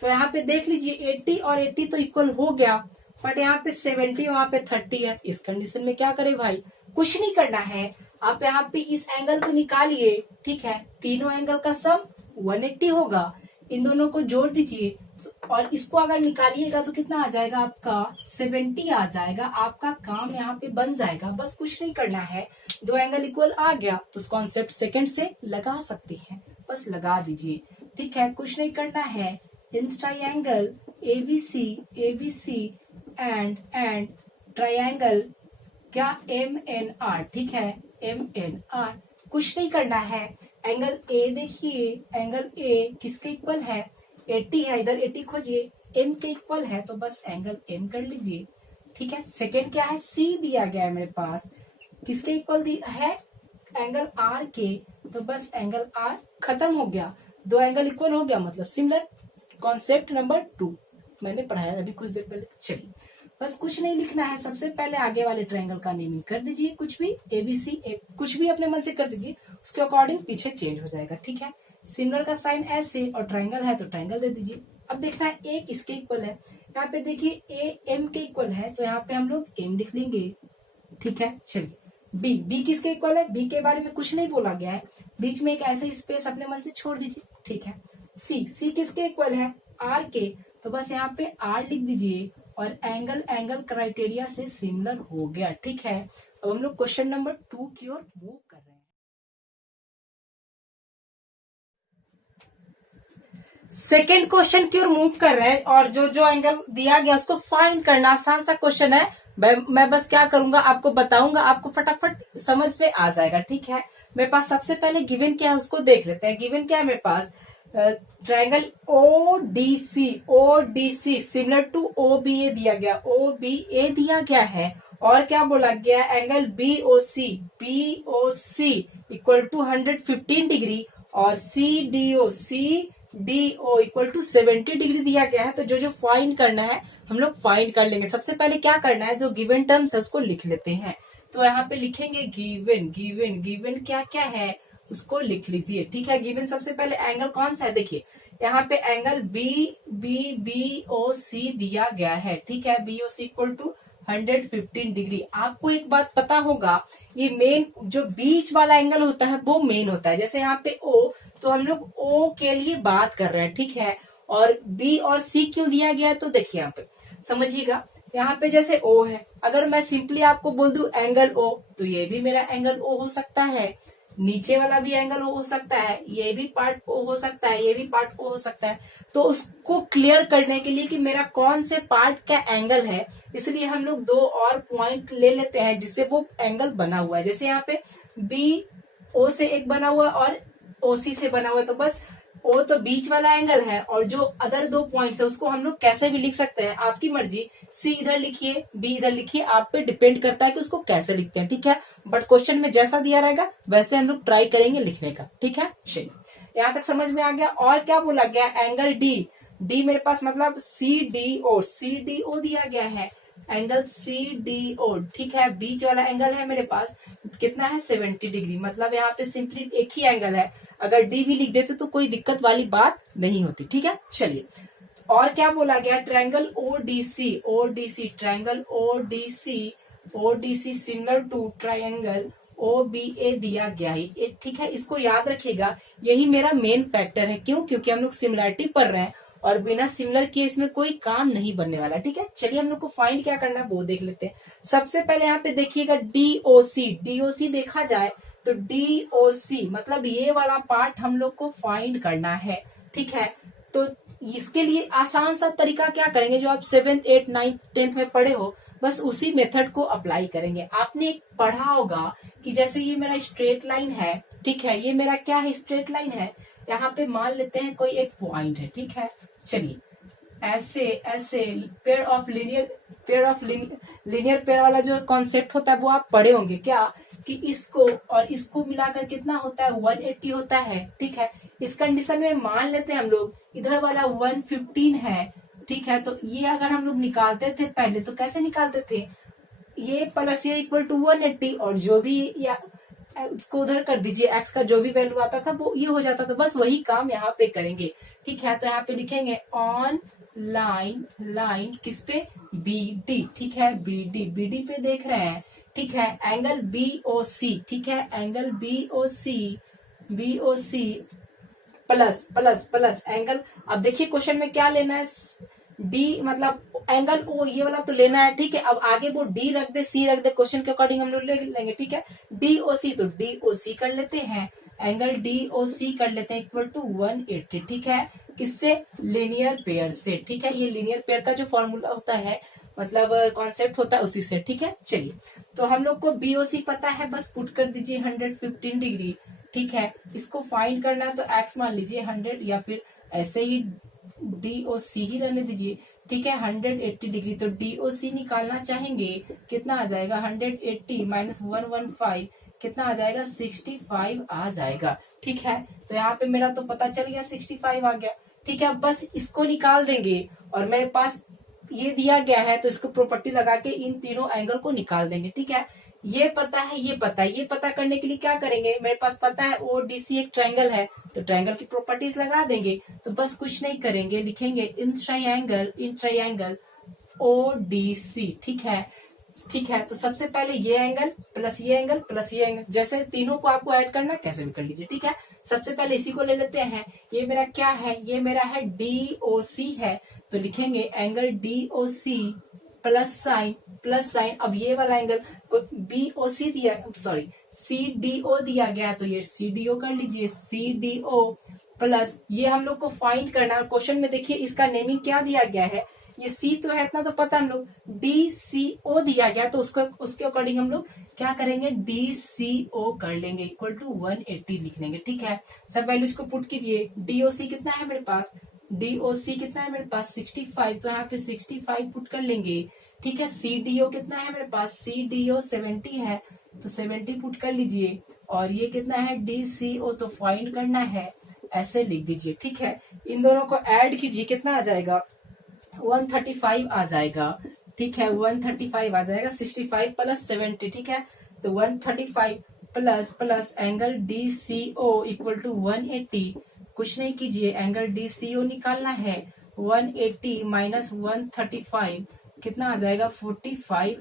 तो यहाँ पे देख लीजिए 80 और 80 तो इक्वल हो गया, बट यहाँ पे 70 वहां पे 30 है। इस कंडीशन में क्या करे भाई, कुछ नहीं करना है, आप यहाँ पे इस एंगल को निकालिए। ठीक है, तीनों एंगल का सम 180 होगा, इन दोनों को जोड़ दीजिए और इसको अगर निकालिएगा तो कितना आ जाएगा आपका 70 आ जाएगा। आपका काम यहाँ पे बन जाएगा, बस कुछ नहीं करना है, दो एंगल इक्वल आ गया तो कॉन्सेप्ट सेकंड से लगा सकते हैं, बस लगा दीजिए। ठीक है, कुछ नहीं करना है, in triangle ABC and triangle क्या MNR। ठीक है, MNR, कुछ नहीं करना है, एंगल A देखिए, एंगल A किसके इक्वल है 80 है, इधर 80 खोजिए, M के इक्वल है, तो बस एंगल M कर लीजिए। ठीक है, सेकंड क्या है, C दिया गया है मेरे पास, किसके इक्वल है एंगल R के, तो बस एंगल R खत्म हो गया, दो एंगल इक्वल हो गया, मतलब सिमिलर। कॉन्सेप्ट नंबर 2 मैंने पढ़ाया अभी कुछ देर पहले। चलिए बस कुछ नहीं लिखना है, सबसे पहले आगे वाले ट्रायंगल का नेमिंग कर दीजिए, कुछ भी ABC कुछ भी अपने मन से कर दीजिए, उसके अकॉर्डिंग पीछे चेंज हो जाएगा। ठीक है, सिमिलर का साइन ऐसे और ट्रायंगल है तो ट्रायंगल दे दीजिए। अब देखना है A किसके इक्वल है, यहाँ पे देखिए A M के इक्वल है, तो यहाँ पे हम लोग M लिख लेंगे। ठीक है, चलिए बी किसके इक्वल है, बी के बारे में कुछ नहीं बोला गया है, बीच में एक ऐसे स्पेस अपने मन से छोड़ दीजिए, ठीक है। सी किसके इक्वल है, आर के, तो बस यहाँ पे आर लिख दीजिए और एंगल क्राइटेरिया से सिमिलर हो गया, ठीक है। अब हम लोग क्वेश्चन नंबर 2 की ओर मूव कर रहे हैं। सेकेंड क्वेश्चन की ओर मूव कर रहे हैं और जो जो एंगल दिया गया उसको फाइंड करना, आसान सा क्वेश्चन है। मैं बस क्या करूंगा, आपको बताऊंगा, आपको फटाफट समझ में आ जाएगा, ठीक है। मेरे पास सबसे पहले गिवन क्या है उसको देख लेते हैं। गिवन क्या है मेरे पास, triangle ODC similar to OBA दिया गया, ओबीए दिया गया है। और क्या बोला गया, angle BOC equal to 115 degree और सीडीओ इक्वल टू 70 डिग्री दिया गया है। तो जो जो फाइंड करना है हम लोग फाइंड कर लेंगे। सबसे पहले क्या करना है, जो गिवन टर्म्स है उसको लिख लेते हैं। तो यहाँ पे लिखेंगे गिवन क्या क्या है उसको लिख लीजिए, ठीक है। गिवन सबसे पहले एंगल कौन सा है, देखिए यहाँ पे एंगल बीओसी दिया गया है, ठीक है। BOC equal to 115 degree. आपको एक बात पता होगा, ये मेन जो बीच वाला एंगल होता है वो मेन होता है। जैसे यहाँ पे ओ, तो हम लोग ओ के लिए बात कर रहे हैं, ठीक है। और बी और सी क्यों दिया गया है, तो देखिए यहाँ पे समझिएगा, यहाँ पे जैसे ओ है, अगर मैं सिंपली आपको बोल दूं एंगल ओ, तो ये भी मेरा एंगल ओ हो सकता है, नीचे वाला भी एंगल ओ हो सकता है, ये भी पार्ट ओ हो सकता है, ये भी पार्ट ओ हो सकता है। तो उसको क्लियर करने के लिए कि मेरा कौन से पार्ट का एंगल है, इसलिए हम लोग दो और पॉइंट ले लेते हैं जिससे वो एंगल बना हुआ है। जैसे यहाँ पे बी ओ से एक बना हुआ और ओसी से बना हुआ है, तो बस ओ तो बीच वाला एंगल है और जो अदर दो पॉइंट्स है उसको हम लोग कैसे भी लिख सकते हैं, आपकी मर्जी। सी इधर लिखिए, बी इधर लिखिए, आप पे डिपेंड करता है कि उसको कैसे लिखते हैं, ठीक है। बट क्वेश्चन में जैसा दिया रहेगा वैसे हम लोग ट्राई करेंगे लिखने का, ठीक है। चलिए यहाँ तक समझ में आ गया। और क्या बोला गया, एंगल डी मेरे पास मतलब सीडीओ दिया गया है, एंगल सीडीओ, ठीक है। बीच वाला एंगल है मेरे पास कितना है, 70 डिग्री। मतलब यहाँ पे सिंपली एक ही एंगल है, अगर डी भी लिख देते तो कोई दिक्कत वाली बात नहीं होती, ठीक है। चलिए और क्या बोला गया, triangle ODC triangle ODC similar to triangle OBA दिया गया है, ठीक है। इसको याद रखिएगा, यही मेरा मेन फैक्टर है। क्यों, क्योंकि हम लोग सिमिलरिटी पढ़ रहे हैं और बिना सिमिलर किए इसमें कोई काम नहीं बनने वाला, ठीक है। चलिए हम लोग को फाइंड क्या करना है वो देख लेते हैं। सबसे पहले यहाँ पे देखिएगा डीओसी देखा जाए तो डीओसी मतलब ये वाला पार्ट हम लोग को फाइंड करना है, ठीक है। तो इसके लिए आसान सा तरीका क्या करेंगे, जो आप 7th 8th 9th 10th में पढ़े हो, बस उसी मेथड को अप्लाई करेंगे। आपने पढ़ा होगा कि जैसे ये मेरा स्ट्रेट लाइन है, ठीक है, ये मेरा क्या है, स्ट्रेट लाइन है। यहाँ पे मान लेते हैं कोई एक पॉइंट है, ठीक है। चलिए ऐसे पेयर ऑफ लीनियर पेयर वाला जो कॉन्सेप्ट होता है वो आप पढ़े होंगे क्या, कि इसको और इसको मिलाकर कितना होता है, 180 होता है, ठीक है। इस कंडीशन में मान लेते हैं हम लोग इधर वाला 115 है, ठीक है। तो ये अगर हम लोग निकालते थे पहले तो कैसे निकालते थे, ये प्लस ये इक्वल टू 180 और जो भी या उसको उधर कर दीजिए, एक्स का जो भी वैल्यू आता था वो ये हो जाता था। बस वही काम यहाँ पे करेंगे, ठीक है। तो यहाँ पे लिखेंगे ऑन लाइन किस पे, बी डी, ठीक है। बी डी पे देख रहे हैं, ठीक है। एंगल बीओसी, ठीक है, एंगल बीओसी प्लस एंगल। अब देखिए क्वेश्चन में क्या लेना है, डी मतलब एंगल ओ ये वाला तो लेना है, ठीक है। अब आगे वो डी रख दे सी रख दे, क्वेश्चन के अकॉर्डिंग हम लोग ले लेंगे, ठीक है। डीओसी तो डीओसी कर लेते हैं, एंगल डीओसी कर लेते हैं इक्वल टू 180, ठीक है। किससे, लीनियर पेयर से, ठीक है। ये लीनियर पेयर का जो फॉर्मूला होता है मतलब कॉन्सेप्ट होता है उसी से, ठीक है। चलिए तो हम लोग को बीओसी पता है, बस पुट कर दीजिए 115 डिग्री, ठीक है। इसको फाइंड करना है तो एक्स मान लीजिए 100 या फिर ऐसे ही डीओसी ही रहने दीजिए, ठीक है। 180 डिग्री तो डीओसी निकालना चाहेंगे कितना आ जाएगा, 180 माइनस 115 कितना आ जाएगा, 65 आ जाएगा, ठीक है। तो यहाँ पे मेरा तो पता चल गया 65 आ गया, ठीक है। बस इसको निकाल देंगे और मेरे पास ये दिया गया है तो इसको प्रॉपर्टी लगा के इन तीनों एंगल को निकाल देंगे, ठीक है। ये पता है, ये पता करने के लिए क्या करेंगे, मेरे पास पता है ओडीसी एक ट्रायंगल है तो ट्रायंगल की प्रॉपर्टीज लगा देंगे। तो बस कुछ नहीं करेंगे, लिखेंगे इन ट्रायंगल ओडीसी, ठीक है। ठीक है, तो सबसे पहले ये एंगल प्लस ये एंगल प्लस ये एंगल, जैसे तीनों को आपको ऐड करना कैसे भी कर लीजिए। ठीक है, सबसे पहले इसी को ले लेते हैं। ये मेरा क्या है, ये मेरा है DOC है, तो लिखेंगे एंगल DOC प्लस साइन। अब ये वाला एंगल को BOC दिया, सॉरी CDO दिया गया, तो ये CDO कर लीजिए, CDO प्लस ये हम लोग को फाइंड करना है। क्वेश्चन में देखिए इसका नेमिंग क्या दिया गया है, ये C तो है इतना तो पता हम लोग, DCO दिया गया, तो उसके अकॉर्डिंग हम लोग क्या करेंगे, DCO कर लेंगे इक्वल टू 180 लिख लेंगे। ठीक है, सब वैल्यूज को पुट कीजिए। DOC कितना है मेरे पास, DOC कितना है मेरे पास 65, तो यहाँ पे 65 पुट कर लेंगे। ठीक है, CDO कितना है मेरे पास, CDO 70 है, तो 70 पुट कर लीजिए। और ये कितना है DCO, तो फाइंड करना है, ऐसे लिख दीजिए। ठीक है, इन दोनों को ऐड कीजिए, कितना आ जाएगा 135 आ जाएगा। ठीक है, 135 आ जाएगा, 65 प्लस 70। ठीक है, तो 135 plus angle DCO equal to 180, कुछ नहीं कीजिए, एंगल DCO निकालना है, 180 माइनस 135 कितना आ जाएगा 45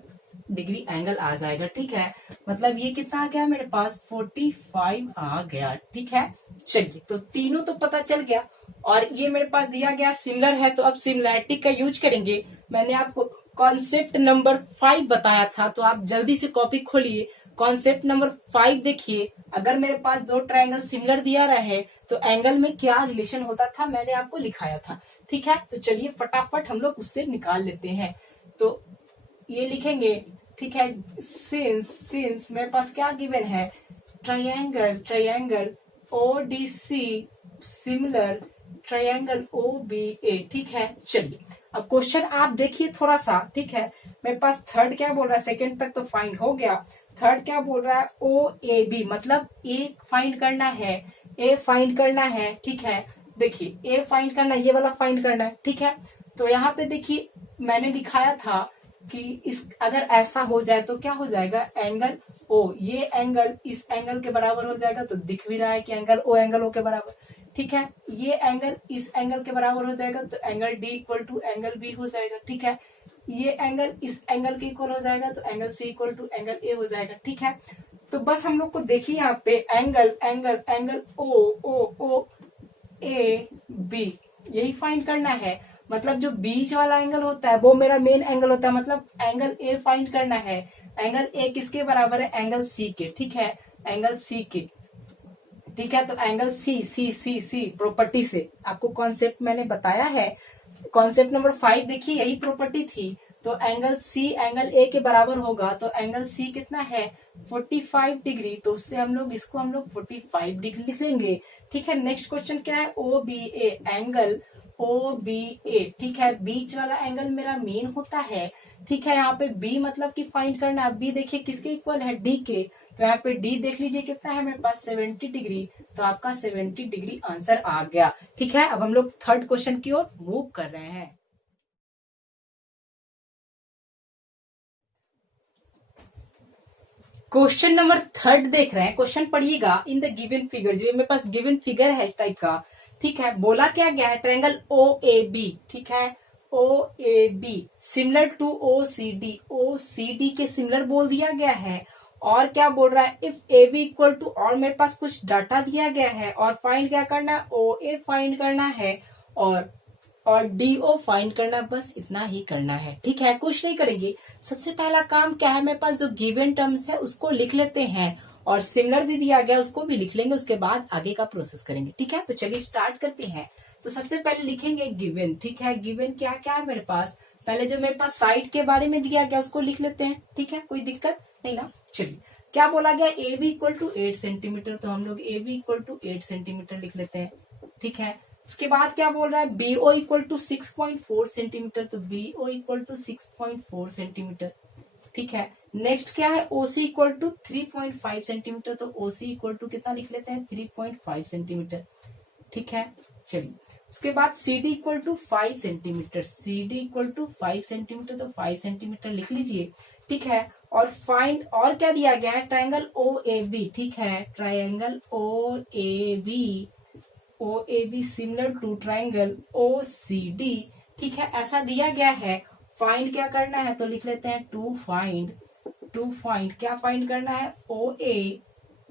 डिग्री एंगल आ जाएगा। ठीक है, मतलब ये कितना आ गया मेरे पास 45 आ गया। ठीक है, चलिए तो तीनों तो पता चल गया, और ये मेरे पास दिया गया सिमिलर है, तो अब सिमिलैरिटी का यूज करेंगे। मैंने आपको कॉन्सेप्ट नंबर 5 बताया था, तो आप जल्दी से कॉपी खोलिए, कॉन्सेप्ट नंबर 5 देखिए। अगर मेरे पास दो ट्रायंगल सिमिलर दिया रहे तो एंगल में क्या रिलेशन होता था, मैंने आपको लिखाया था। ठीक है, तो चलिए फटाफट हम लोग उससे निकाल लेते हैं। तो ये लिखेंगे, ठीक है, सिंस मेरे पास क्या गिवन है, triangle ODC similar triangle OBA। ठीक है, चलिए अब क्वेश्चन आप देखिए थोड़ा सा। ठीक है, मेरे पास थर्ड क्या बोल रहा है, सेकंड तक तो फाइंड हो गया, थर्ड क्या बोल रहा है OAB, मतलब A फाइंड करना है, A फाइंड करना है। ठीक है, देखिए A फाइंड करना, ये वाला फाइंड करना है। ठीक है, तो यहाँ पे देखिए मैंने दिखाया था कि इस अगर ऐसा हो जाए तो क्या हो जाएगा, एंगल O, ये एंगल इस एंगल के बराबर हो जाएगा, तो दिख भी रहा है कि एंगल O एंगल O के बराबर। ठीक है, ये एंगल इस एंगल के बराबर हो जाएगा, तो angle D equal to angle B हो जाएगा। ठीक है, ये एंगल इस एंगल के इक्वल हो जाएगा, तो angle C equal to angle A हो जाएगा। ठीक है, तो बस हम लोग को देखिए यहाँ पे एंगल O A B यही फाइंड करना है, मतलब जो बीच वाला एंगल होता है वो मेरा मेन एंगल होता है, मतलब एंगल A फाइंड करना है। एंगल A किसके बराबर है, एंगल C के। ठीक है, एंगल C के। ठीक है, तो एंगल C प्रॉपर्टी से आपको कॉन्सेप्ट मैंने बताया है, कॉन्सेप्ट नंबर 5 देखिए यही प्रॉपर्टी थी। तो एंगल C एंगल A के बराबर होगा, तो एंगल C कितना है 45 डिग्री, तो उससे हम लोग इसको 45 डिग्री लिख लेंगे। ठीक है, नेक्स्ट क्वेश्चन क्या है, OBA एंगल OBA। ठीक है, बीच वाला एंगल मेरा मेन होता है। ठीक है, यहाँ पे B मतलब कि फाइंड करना है। B देखिए किसके इक्वल है, D के, तो यहाँ पे D देख लीजिए कितना है मेरे पास 70 डिग्री, तो आपका 70 डिग्री आंसर आ गया। ठीक है, अब हम लोग थर्ड क्वेश्चन की ओर मूव कर रहे हैं। क्वेश्चन नंबर थर्ड देख रहे हैं, क्वेश्चन पढ़िएगा। इन द गिवन फिगर, जो मेरे पास गिवन फिगर है इस टाइप का। ठीक है, बोला क्या गया है, ट्रायंगल OAB। ठीक है, OAB सिमिलर टू OCD के सिमिलर बोल दिया गया है। और क्या बोल रहा है, इफ AB इक्वल टू, और मेरे पास कुछ डाटा दिया गया है, और फाइंड क्या करना है, OA फाइंड करना है, और DO फाइंड करना, बस इतना ही करना है। ठीक है, कुछ नहीं करेंगे। सबसे पहला काम क्या है, मेरे पास जो गिवन टर्म्स है उसको लिख लेते हैं, और सिमिलर भी दिया गया उसको भी लिख लेंगे, उसके बाद आगे का प्रोसेस करेंगे। ठीक है, तो चलिए स्टार्ट करते हैं। तो सबसे पहले लिखेंगे गिवन। ठीक है, गिवन क्या क्या है मेरे पास, पहले जो मेरे पास साइड के बारे में दिया गया उसको लिख लेते हैं। ठीक है, कोई दिक्कत नहीं ना। चलिए, क्या बोला गया, AB इक्वल टू 8 सेंटीमीटर, तो हम लोग AB इक्वल टू 8 सेंटीमीटर लिख लेते हैं। ठीक है, उसके बाद क्या बोल रहा है, BO इक्वल टू 6.4 सेंटीमीटर, तो BO इक्वल टू 6.4 सेंटीमीटर। ठीक है, नेक्स्ट क्या है, OC इक्वल टू 3.5 सेंटीमीटर, तो OC इक्वल टू कितना लिख लेते हैं 3.5 सेंटीमीटर। ठीक है, चलिए उसके बाद CD equal to 5 centimetre, CD equal to 5 centimetre, तो 5 सेंटीमीटर लिख लीजिए। ठीक है, और फाइंड, और क्या दिया गया है, ट्रायंगल OAB। ठीक है, triangle OAB similar to triangle OCD। ठीक है, ऐसा दिया गया है। फाइंड क्या करना है तो लिख लेते हैं टू फाइंड क्या फाइंड करना है, ओ ए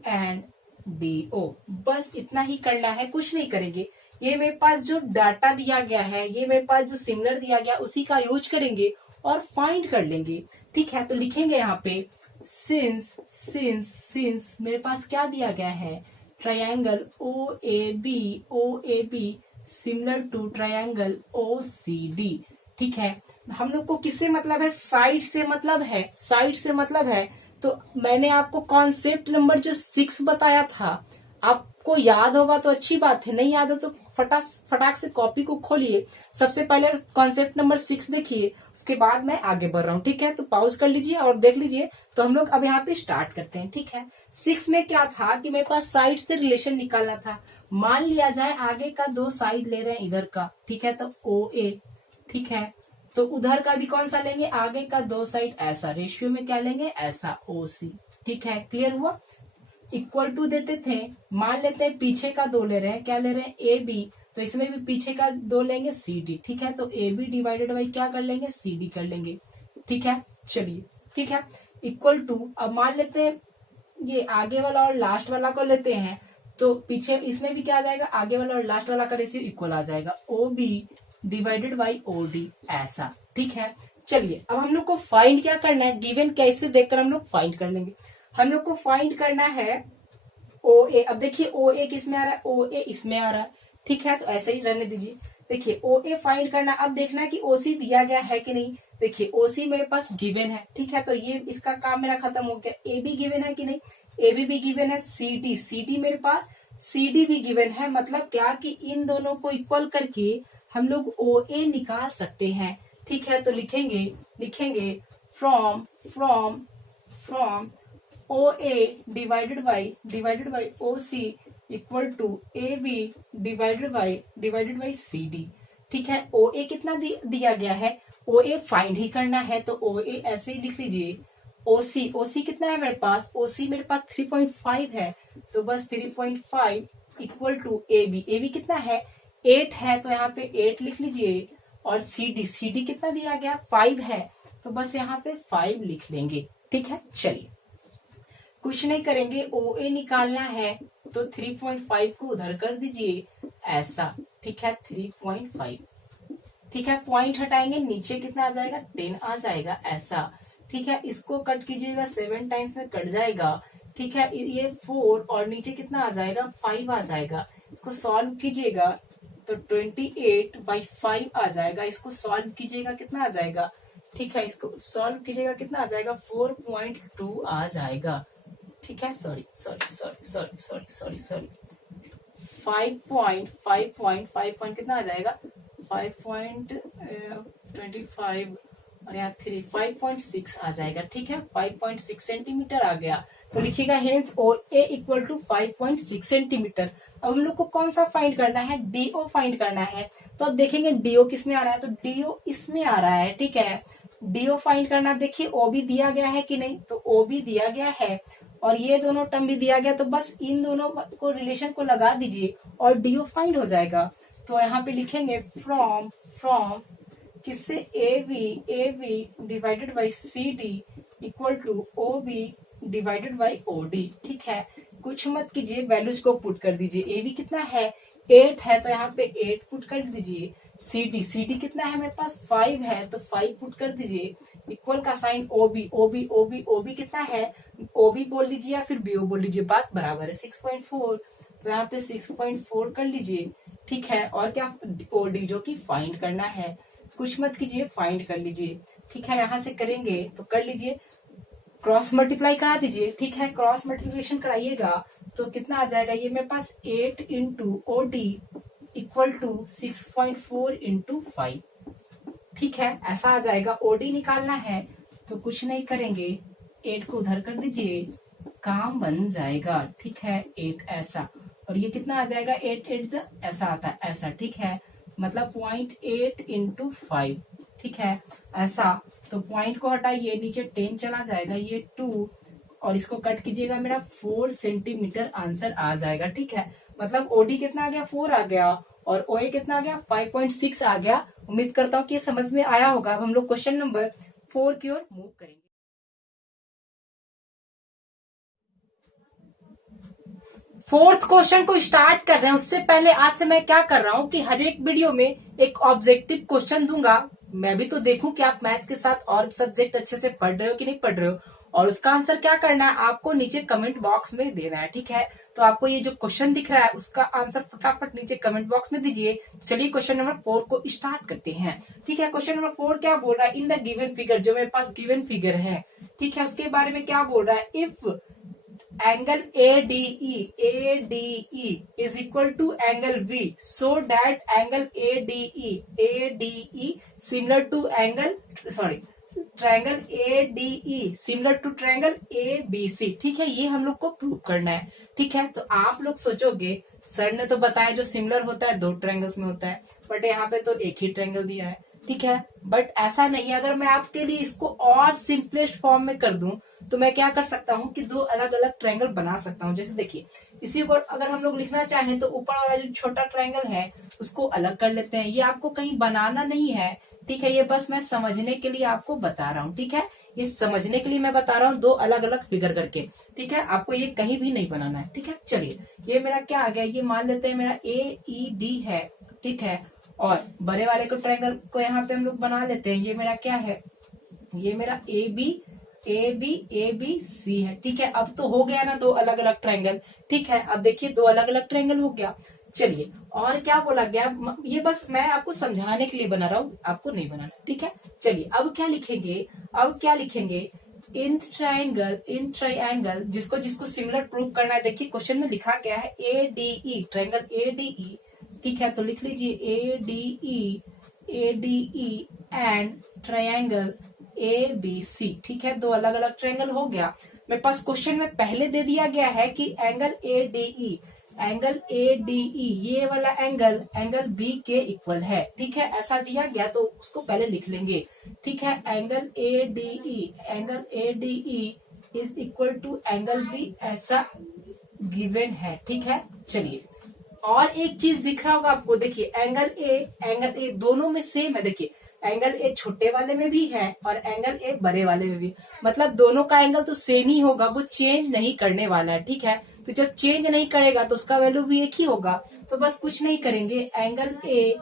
एंड डी ओ। बस इतना ही करना है, कुछ नहीं करेंगे। ये मेरे पास जो डाटा दिया गया है, ये मेरे पास जो सिमिलर दिया गया उसी का यूज करेंगे और फाइंड कर लेंगे। ठीक है, तो लिखेंगे यहाँ पे सिंस मेरे पास क्या दिया गया है, triangle O A B similar to triangle O C D. ठीक है, हम लोग को किससे मतलब है, साइड से मतलब है। तो मैंने आपको कॉन्सेप्ट नंबर जो 6 बताया था, आपको याद होगा तो अच्छी बात है, नहीं याद हो तो फटाक से कॉपी को खोलिए, सबसे पहले कॉन्सेप्ट नंबर 6 देखिए, उसके बाद मैं आगे बढ़ रहा हूँ। ठीक है, तो पॉज कर लीजिए और देख लीजिए। तो हम लोग अब यहाँ पे स्टार्ट करते हैं। ठीक है, 6 में क्या था कि मेरे पास साइड से रिलेशन निकालना था। मान लिया जाए आगे का 2 साइड ले रहे हैं इधर का, ठीक है, तो ओ ए। ठीक है, तो उधर का भी कौन सा लेंगे, आगे का 2 साइड ऐसा, रेशियो में क्या लेंगे, ऐसा ओ सी। ठीक है, क्लियर हुआ। इक्वल टू देते थे, मान लेते हैं पीछे का 2 ले रहे हैं, क्या ले रहे हैं, ए बी, तो इसमें भी पीछे का 2 लेंगे, सी डी। ठीक है, तो ए बी डिवाइडेड बाई क्या कर लेंगे, सी डी कर लेंगे। ठीक है, चलिए, ठीक है, इक्वल टू, अब मान लेते हैं ये आगे वाला और लास्ट वाला को लेते हैं, तो पीछे इसमें भी क्या आ जाएगा, आगे वाला और लास्ट वाला का रेशियो इक्वल आ जाएगा, O B divided by O D, ऐसा। ठीक है, चलिए अब हम लोग को फाइंड क्या करना है, गिवन कैसे देखकर हम लोग फाइंड कर लेंगे। हम लोग को फाइंड करना है ओ ए। अब देखिए ओ ए किस में आ रहा है, ओ ए इसमें आ रहा है। ठीक है, तो ऐसे ही रहने दीजिए। देखिए ओ ए फाइंड करना, अब देखना है कि ओ सी दिया गया है कि नहीं। देखिए ओ सी मेरे पास गिवन है। ठीक है, तो ये इसका काम मेरा खत्म हो गया। ए बी गिवन है कि नहीं, ए बी भी गिवन है। सी डी मेरे पास, सी डी भी गिवन है। मतलब क्या कि इन दोनों को इक्वल करके हम लोग ओ ए निकाल सकते हैं। ठीक है, तो लिखेंगे from O A divided by O C equal to A B divided by C D. ठीक है, ओ ए कितना दिया गया है, ओ ए फाइंड ही करना है, तो ओ ए ऐसे ही लिख लीजिए। ओ सी कितना है मेरे पास, ओ सी मेरे पास 3.5 है, तो बस 3.5 इक्वल टू ए बी कितना है, 8 है, तो यहाँ पे 8 लिख लीजिए। और सी डी कितना दिया गया, 5 है, तो बस यहाँ पे 5 लिख लेंगे। ठीक है, चलिए कुछ नहीं करेंगे, ओ ए निकालना है तो 3.5 को उधर कर दीजिए ऐसा। ठीक है, 3.5। ठीक है, पॉइंट हटाएंगे, नीचे कितना आ जाएगा, 10 आ जाएगा ऐसा। ठीक है, इसको कट कीजिएगा, 7 टाइम्स में कट जाएगा। ठीक है, ये 4 और नीचे कितना आ जाएगा, 5 आ जाएगा। इसको सॉल्व कीजिएगा तो 28/5 आ जाएगा। इसको सॉल्व कीजिएगा कितना आ जाएगा, ठीक है, इसको सॉल्व कीजिएगा कितना आ जाएगा, 4.2 आ जाएगा। ठीक है, सॉरी 5.5 कितना आ जाएगा, 5.25 और यहाँ 3, 5.6 आ जाएगा। ठीक है, 5.6 सेंटीमीटर आ गया। तो लिखिएगा hence O A equal to 5.6 centimetre. अब हम लोग को कौन सा फाइंड करना है, डीओ फाइंड करना है। तो अब देखेंगे डीओ किस में आ रहा है, तो डीओ इसमें आ रहा है। ठीक है, डीओ फाइंड करना, देखिए ओ भी दिया गया है कि नहीं, तो ओ भी दिया गया है और ये दोनों टर्म भी दिया गया, तो बस इन दोनों को रिलेशन को लगा दीजिए और डीओ फाइंड हो जाएगा। तो यहाँ पे लिखेंगे फ्रॉम किससे, A B divided by C D equal to O B divided by O D. ठीक है, कुछ मत कीजिए, वैल्यूज को पुट कर दीजिए। ए बी कितना है, 8 है, तो यहाँ पे 8 पुट कर दीजिए। सी डी कितना है मेरे पास, 5 है, तो 5 पुट कर दीजिए। इक्वल का साइन ओ बी कितना है, ओ बी बोल लीजिए या फिर बीओ बोल लीजिए, बात बराबर है। 6.4, तो यहाँ पे 6.4 कर लीजिए। ठीक है, और क्या, ओ डी जो कि फाइंड करना है, कुछ मत कीजिए, फाइंड कर लीजिए। ठीक है, यहाँ से करेंगे तो कर लीजिए, क्रॉस मल्टीप्लाई करा दीजिए। ठीक है, क्रॉस मल्टीप्लिकेशन कराइएगा तो कितना आ जाएगा, ये मेरे पास 8 into O D equal to 6.4 into 5। ठीक है, ऐसा आ जाएगा। ओडी निकालना है तो कुछ नहीं करेंगे, 8 को उधर कर दीजिए, काम बन जाएगा। ठीक है, 8 ऐसा, और ये कितना आ जाएगा, 8 ऐसा आता है ऐसा। ठीक है, मतलब 0.8 इंटू 5। ठीक है, ऐसा, तो पॉइंट को हटाइए, नीचे 10 चला जाएगा, ये 2 और इसको कट कीजिएगा, मेरा 4 सेंटीमीटर आंसर आ जाएगा। ठीक है, मतलब ओडी कितना आ गया, 4 आ गया और ओए कितना आ गया, 5.6 आ गया। उम्मीद करता हूँ कि ये समझ में आया होगा। अब हम लोग क्वेश्चन नंबर 4 की ओर मूव करेंगे। फोर्थ क्वेश्चन को स्टार्ट कर रहे हैं उससे पहले आज से मैं क्या कर रहा हूँ कि हर एक वीडियो में एक ऑब्जेक्टिव क्वेश्चन दूंगा। मैं भी तो देखूं कि आप मैथ के साथ और सब्जेक्ट अच्छे से पढ़ रहे हो कि नहीं पढ़ रहे हो, और उसका आंसर क्या करना है आपको नीचे कमेंट बॉक्स में देना है। ठीक है, तो आपको ये जो क्वेश्चन दिख रहा है उसका आंसर फटाफट नीचे कमेंट बॉक्स में दीजिए। चलिए क्वेश्चन नंबर 4 को स्टार्ट करते हैं। ठीक है, क्वेश्चन नंबर 4 क्या बोल रहा है, इन द गिवन फिगर, जो मेरे पास गिवन फिगर है, ठीक है, उसके बारे में क्या बोल रहा है, if angle ADE is equal to angle V, so that angle ADE similar to triangle ADE similar to triangle ABC। ठीक है, ये हम लोग को प्रूव करना है। ठीक है, तो आप लोग सोचोगे सर ने तो बताया जो सिमिलर होता है 2 ट्रायंगल्स में होता है, बट यहाँ पे तो एक ही ट्रायंगल दिया है। ठीक है, बट ऐसा नहीं है। अगर मैं आपके लिए इसको और सिंपलेस्ट फॉर्म में कर दूं तो मैं क्या कर सकता हूँ कि 2 अलग अलग ट्रायंगल बना सकता हूँ। जैसे देखिए, इसी को अगर हम लोग लिखना चाहें तो ऊपर वाला जो छोटा ट्रायंगल है उसको अलग कर लेते हैं। ये आपको कहीं बनाना नहीं है। ठीक है, ये बस मैं समझने के लिए आपको बता रहा हूँ। ठीक है, ये समझने के लिए मैं बता रहा हूँ 2 अलग अलग फिगर करके। ठीक है, आपको ये कहीं भी नहीं बनाना है। ठीक है, चलिए ये मेरा क्या आ गया, ये मान लेते हैं मेरा AED है। ठीक है, और बड़े वाले को ट्रायंगल को यहाँ पे हम लोग बना लेते हैं। ये मेरा क्या है, ये मेरा ABC है। ठीक है, अब तो हो गया ना 2 अलग अलग ट्रायंगल। ठीक है, अब देखिए 2 अलग अलग ट्रायंगल हो गया। चलिए और क्या बोला गया, ये बस मैं आपको समझाने के लिए बना रहा हूँ, आपको नहीं बनाना। ठीक है, चलिए अब क्या लिखेंगे, इन ट्रायंगल जिसको जिसको सिमिलर प्रूव करना है। देखिए क्वेश्चन में लिखा गया है ADE, ट्रायंगल ADE। ठीक है, तो लिख लीजिए ADE एंड ट्रायंगल ABC। ठीक है, 2 अलग अलग ट्रायंगल हो गया। मेरे पास क्वेश्चन में पहले दे दिया गया है कि एंगल ADE ये वाला एंगल B के इक्वल है। ठीक है, ऐसा दिया गया तो उसको पहले लिख लेंगे। ठीक है, angle ADE is equal to angle B, ऐसा गिवन है। ठीक है, चलिए और एक चीज दिख रहा होगा आपको, देखिए एंगल ए दोनों में सेम है। देखिए एंगल ए छोटे वाले में भी है और एंगल ए बड़े वाले में भी, मतलब दोनों का एंगल तो सेम ही होगा, वो चेंज नहीं करने वाला है। ठीक है, तो जब चेंज नहीं करेगा तो उसका वैल्यू भी एक ही होगा। तो बस कुछ नहीं करेंगे, angle A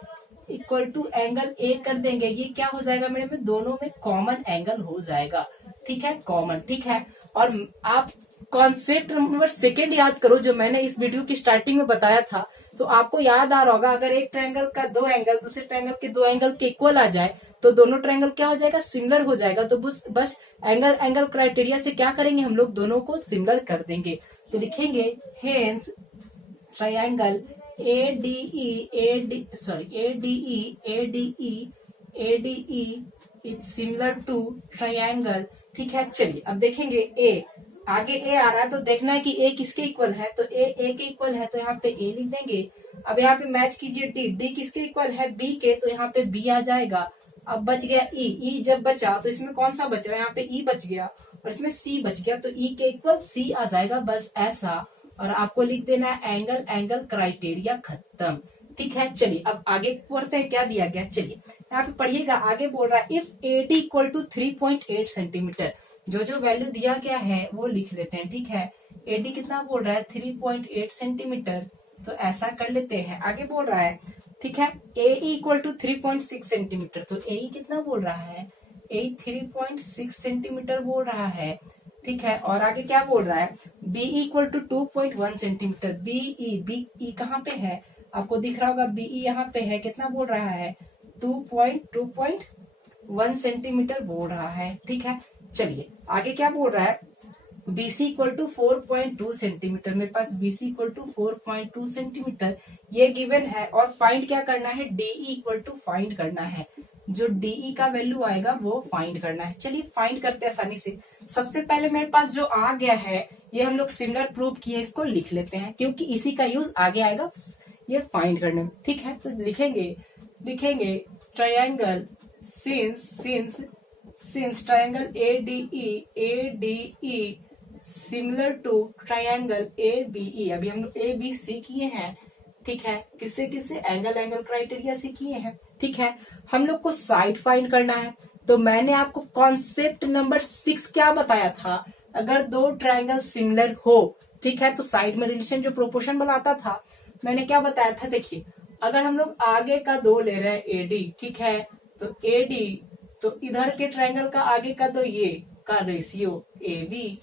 equal to angle A कर देंगे। ये क्या हो जाएगा मेरे में, दोनों में कॉमन एंगल हो जाएगा। ठीक है, कॉमन। ठीक है, और आप कॉन्सेप्ट नंबर 2 याद करो जो मैंने इस वीडियो की स्टार्टिंग में बताया था। तो आपको याद आ रहा होगा, अगर एक ट्रायंगल का 2 एंगल दूसरे ट्रायंगल के 2 एंगल के इक्वल आ जाए तो दोनों ट्रायंगल क्या हो जाएगा, सिमिलर हो जाएगा। तो बस एंगल क्राइटेरिया से क्या करेंगे, हम लोग दोनों को सिमिलर कर देंगे। तो लिखेंगे hence triangle ADE is similar to triangle. ठीक है, चलिए अब देखेंगे आगे ए आ रहा है तो देखना है कि ए किसके इक्वल है, तो ए के इक्वल है तो यहाँ पे ए लिख देंगे। अब यहाँ पे मैच कीजिए डी किसके इक्वल है, बी के, तो यहाँ पे बी आ जाएगा। अब बच गया ई जब बचा तो इसमें कौन सा बच रहा है, यहाँ पे ई बच गया और इसमें सी बच गया, तो ई के इक्वल सी आ जाएगा, बस ऐसा। और आपको लिख देना है एंगल क्राइटेरिया खत्म। ठीक है, चलिए अब आगे पढ़ते हैं क्या दिया गया। चलिए यहाँ पे पढ़िएगा, आगे बोल रहा है if AD equal to 3.8 centimetre. जो वैल्यू दिया गया है वो लिख लेते हैं। ठीक है, AD कितना बोल रहा है, 3.8 सेंटीमीटर, तो ऐसा कर लेते हैं। आगे बोल रहा है, ठीक है, AE इक्वल टू 3.6 सेंटीमीटर, तो AE कितना बोल रहा है, AE 3.6 सेंटीमीटर बोल रहा है। ठीक है, और आगे क्या बोल रहा है, BE equal to 2.1 centimetre. BE कहाँ पे है, आपको दिख रहा होगा, BE यहाँ पे है, कितना बोल रहा है, 2.1 सेंटीमीटर बोल रहा है। ठीक है, चलिए आगे क्या बोल रहा है, BC इक्वल टू 4.2 सेंटीमीटर। मेरे पास BC इक्वल टू 4.2 सेंटीमीटर ये गिवन है, और फाइंड क्या करना है, DE इक्वल टू फाइंड करना है। जो DE का वैल्यू आएगा वो फाइंड करना है। चलिए फाइंड करते हैं आसानी से। सबसे पहले मेरे पास जो आ गया है ये हम लोग सिमिलर प्रूव किए, इसको लिख लेते हैं क्योंकि इसी का यूज आगे आएगा ये फाइंड करने में। ठीक है, तो लिखेंगे triangle since triangle ADE similar to triangle ABE। अभी हम लोग ABC किए हैं, ठीक है, किससे किससे, एंगल क्राइटेरिया से किए हैं। ठीक है, हम लोग को साइड फाइंड करना है। तो मैंने आपको कॉन्सेप्ट नंबर 6 क्या बताया था, अगर दो ट्रायंगल सिमिलर हो, ठीक है, तो साइड में रिलेशन जो प्रोपोर्शन बनाता था, मैंने क्या बताया था, देखिए अगर हम लोग आगे का दो ले रहे हैं एडी, ठीक है, तो एडी, तो इधर के ट्रायंगल का आगे का दो ये का रेशियो ए बी,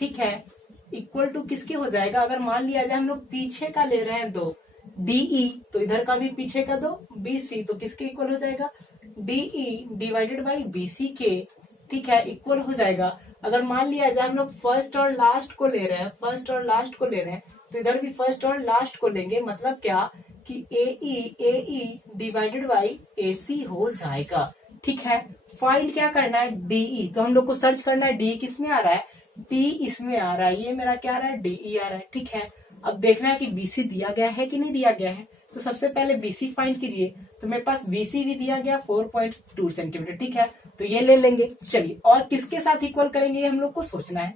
ठीक है, इक्वल टू किसके हो जाएगा, अगर मान लिया जाए हम लोग पीछे का ले रहे हैं दो डीई, तो इधर का भी पीछे का दो बीसी, तो किसके इक्वल हो जाएगा, डीई डिवाइडेड बाई बीसी के, ठीक है, इक्वल हो जाएगा। अगर मान लिया जाए हम लोग फर्स्ट और लास्ट को ले रहे हैं, फर्स्ट और लास्ट को ले रहे हैं, तो इधर भी फर्स्ट और लास्ट को लेंगे, मतलब क्या कि ए डिवाइडेड बाई ए सी हो जाएगा। ठीक है, फाइंड क्या करना है, डीई, तो हम लोग को सर्च करना है डी किसमें आ रहा है, डी इसमें आ रहा है, ये मेरा क्या आ रहा है, डीई आ रहा है। ठीक है, अब देखना है कि बीसी दिया गया है कि नहीं दिया गया है, तो सबसे पहले बीसी फाइंड कीजिए। तो मेरे पास बीसी भी दिया गया 4.2 सेंटीमीटर, ठीक है, तो ये ले लेंगे। चलिए, और किसके साथ इक्वल करेंगे ये हम लोग को सोचना है।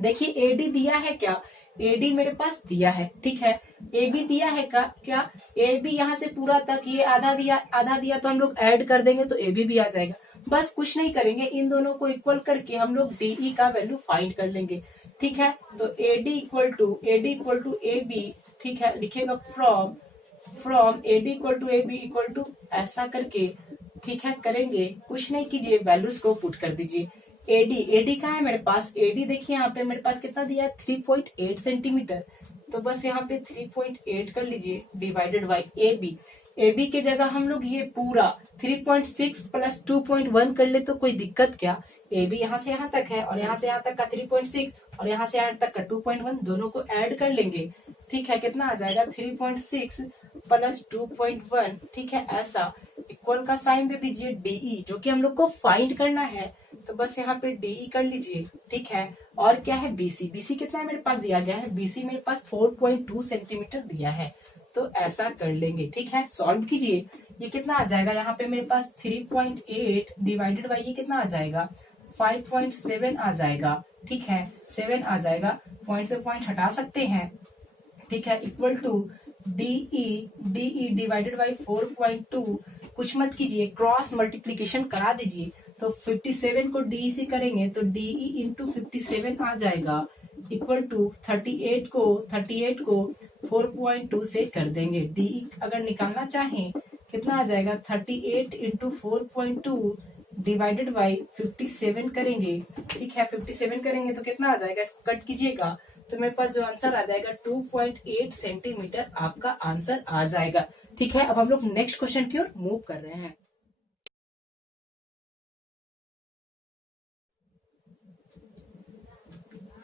देखिए एडी दिया है क्या, एडी मेरे पास दिया है, ठीक है, ए बी दिया है क्या, ए बी यहाँ से पूरा तक ये आधा दिया तो हम लोग ऐड कर देंगे तो ए बी भी आ जाएगा। बस कुछ नहीं करेंगे, इन दोनों को इक्वल करके हम लोग डीई का वैल्यू फाइंड कर लेंगे। ठीक है, तो AD equal to A B, ठीक है, लिखेगा from AD equal to A B equal to ऐसा करके, ठीक है, करेंगे, कुछ नहीं कीजिए, वैल्यूज को पुट कर दीजिए। एडी कहाँ है मेरे पास, एडी देखिए यहाँ पे मेरे पास कितना दिया है, 3.8 सेंटीमीटर, तो बस यहाँ पे 3.8 कर लीजिए डिवाइडेड बाई ए बी के जगह हम लोग ये पूरा 3.6 प्लस 2.1 कर ले तो कोई दिक्कत क्या, ए बी यहाँ से यहाँ तक है और यहाँ से यहाँ तक का 3.6 और यहाँ से यहाँ तक का 2.1, दोनों को ऐड कर लेंगे। ठीक है, कितना आ जाएगा 3.6 प्लस 2.1, ठीक है, ऐसा इक्वल का साइन दे दीजिए डीई, जो कि हम लोग को फाइंड करना है, तो बस यहाँ पे डीई कर लीजिए। ठीक है, और क्या है बीसी कितना है मेरे पास दिया गया है, बीसी मेरे पास 4.2 सेंटीमीटर दिया है, तो ऐसा कर लेंगे। ठीक है, सॉल्व कीजिए, ये कितना आ जाएगा, यहाँ पे मेरे पास 3.8 डिवाइडेड बाई ये कितना आ जाएगा 5.7 आ जाएगा। ठीक है, 7 आ जाएगा, पॉइंट से पॉइंट हटा सकते हैं। ठीक है, equal to DE divided by 4.2, कुछ मत कीजिए, क्रॉस मल्टीप्लीकेशन करा दीजिए, तो 57 को डीई से करेंगे तो डीई इंटू 57 आ जाएगा, इक्वल टू 38 को 4.2 से कर देंगे। डीई अगर निकालना चाहें कितना आ जाएगा, 38 इंटू 4.2 डिवाइडेड बाई 57 करेंगे। ठीक है, 57 करेंगे तो कितना आ जाएगा, इसको कट कीजिएगा तो मेरे पास जो आंसर आ जाएगा 2.8 सेंटीमीटर आपका आंसर आ जाएगा। ठीक है, अब हम लोग नेक्स्ट क्वेश्चन की ओर मूव कर रहे हैं।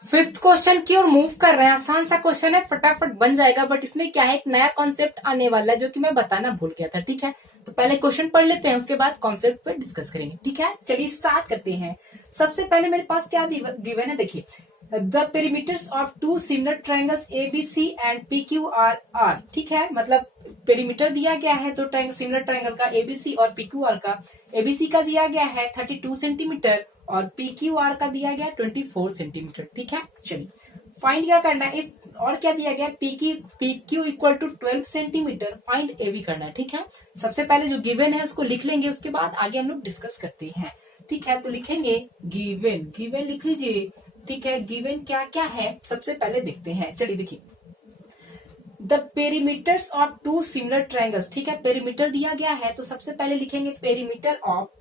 फिफ्थ क्वेश्चन की ओर मूव कर रहे हैं। आसान सा क्वेश्चन है, फटाफट बन जाएगा, बट इसमें क्या है, एक नया कॉन्सेप्ट आने वाला है जो कि मैं बताना भूल गया था। ठीक है, तो पहले क्वेश्चन पढ़ लेते हैं, उसके बाद कॉन्सेप्ट पे डिस्कस करेंगे। ठीक है, चलिए स्टार्ट करते हैं। सबसे पहले मेरे पास क्या गिवन है, देखिए the perimeters of two similar triangles ABC and PQR are. ठीक है, मतलब पेरीमीटर दिया गया है तो सिमिलर ट्रायंगल का एबीसी और पीक्यूआर का, एबीसी का दिया गया है 32 सेंटीमीटर और पीक्यूआर का दिया गया 24 सेंटीमीटर। ठीक है, चलिए फाइंड क्या करना है, और क्या दिया गया, PQ equal to 12 centimetre, find AB करना है। ठीक है, सबसे पहले जो गिवन है उसको लिख लेंगे, उसके बाद आगे हम लोग डिस्कस करते हैं। ठीक है, तो लिखेंगे गिवन लिख लीजिए। ठीक है, गिवन क्या क्या है सबसे पहले देखते हैं। चलिए देखिए, the perimeters of two similar triangles. ठीक है, पेरीमीटर दिया गया है तो सबसे पहले लिखेंगे पेरीमीटर ऑफ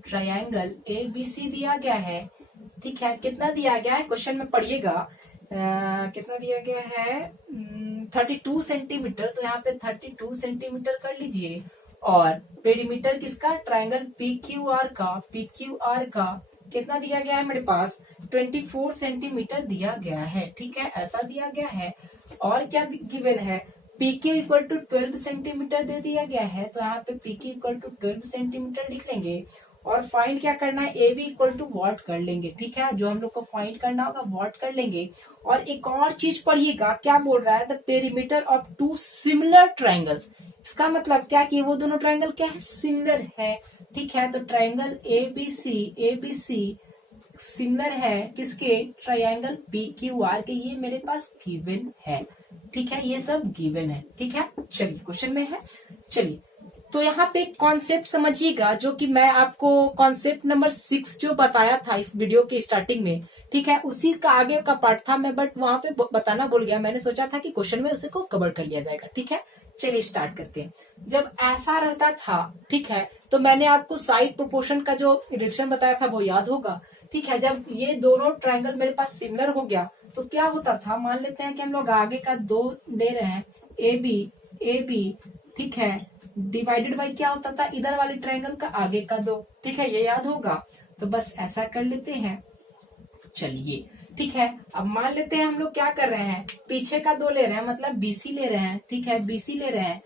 ट्रायंगल एबीसी दिया गया है। ठीक है, कितना दिया गया है, क्वेश्चन में पढ़िएगा, कितना दिया गया है 32 सेंटीमीटर, तो यहाँ पे 32 सेंटीमीटर कर लीजिए। और पेरीमीटर किसका, ट्रायंगल पीक्यूआर का कितना दिया गया है मेरे पास 24 सेंटीमीटर दिया गया है। ठीक है, ऐसा दिया गया है। और क्या गिवन है, पीक्यू इक्वल टू 12 सेंटीमीटर दे दिया गया है, तो यहाँ पे पीक्यू इक्वल टू 12 सेंटीमीटर लिख लेंगे। और फाइंड क्या करना है, A B equal to what कर लेंगे। ठीक है, जो हम लोग को फाइंड करना होगा वॉट कर लेंगे। और एक और चीज पढ़िएगा, क्या बोल रहा है, the perimeter of two similar triangles. इसका मतलब क्या कि वो दोनों ट्रायंगल क्या है, सिमिलर है। ठीक है, तो ट्रायंगल एबीसी सिमिलर है किसके, ट्रायंगल पी क्यू आर के, ये मेरे पास गिवन है। ठीक है, ये सब गिवन है। ठीक है, चलिए क्वेश्चन में है। चलिए तो यहाँ पे कॉन्सेप्ट समझिएगा, जो कि मैं आपको कॉन्सेप्ट नंबर 6 जो बताया था इस वीडियो के स्टार्टिंग में, ठीक है, उसी का आगे का पार्ट था मैं, बट वहां पे बताना भूल गया। मैंने सोचा था कि क्वेश्चन में उसे को कवर कर लिया जाएगा। ठीक है, चलिए स्टार्ट करते हैं। जब ऐसा रहता था, ठीक है, तो मैंने आपको साइड प्रोपोर्शन का जो रिलेशन बताया था वो याद होगा। ठीक है, जब ये दोनों ट्रायंगल मेरे पास सिमिलर हो गया तो क्या होता था, मान लेते हैं कि हम लोग आगे का 2 ले रहे हैं, ए बी, ठीक है, डिवाइडेड बाई क्या होता था, इधर वाले ट्रायंगल का आगे का 2। ठीक है, ये याद होगा, तो बस ऐसा कर लेते हैं। चलिए ठीक है, अब मान लेते हैं हम लोग क्या कर रहे हैं, पीछे का 2 ले रहे हैं, मतलब बीसी ले रहे हैं। ठीक है, बीसी ले रहे हैं।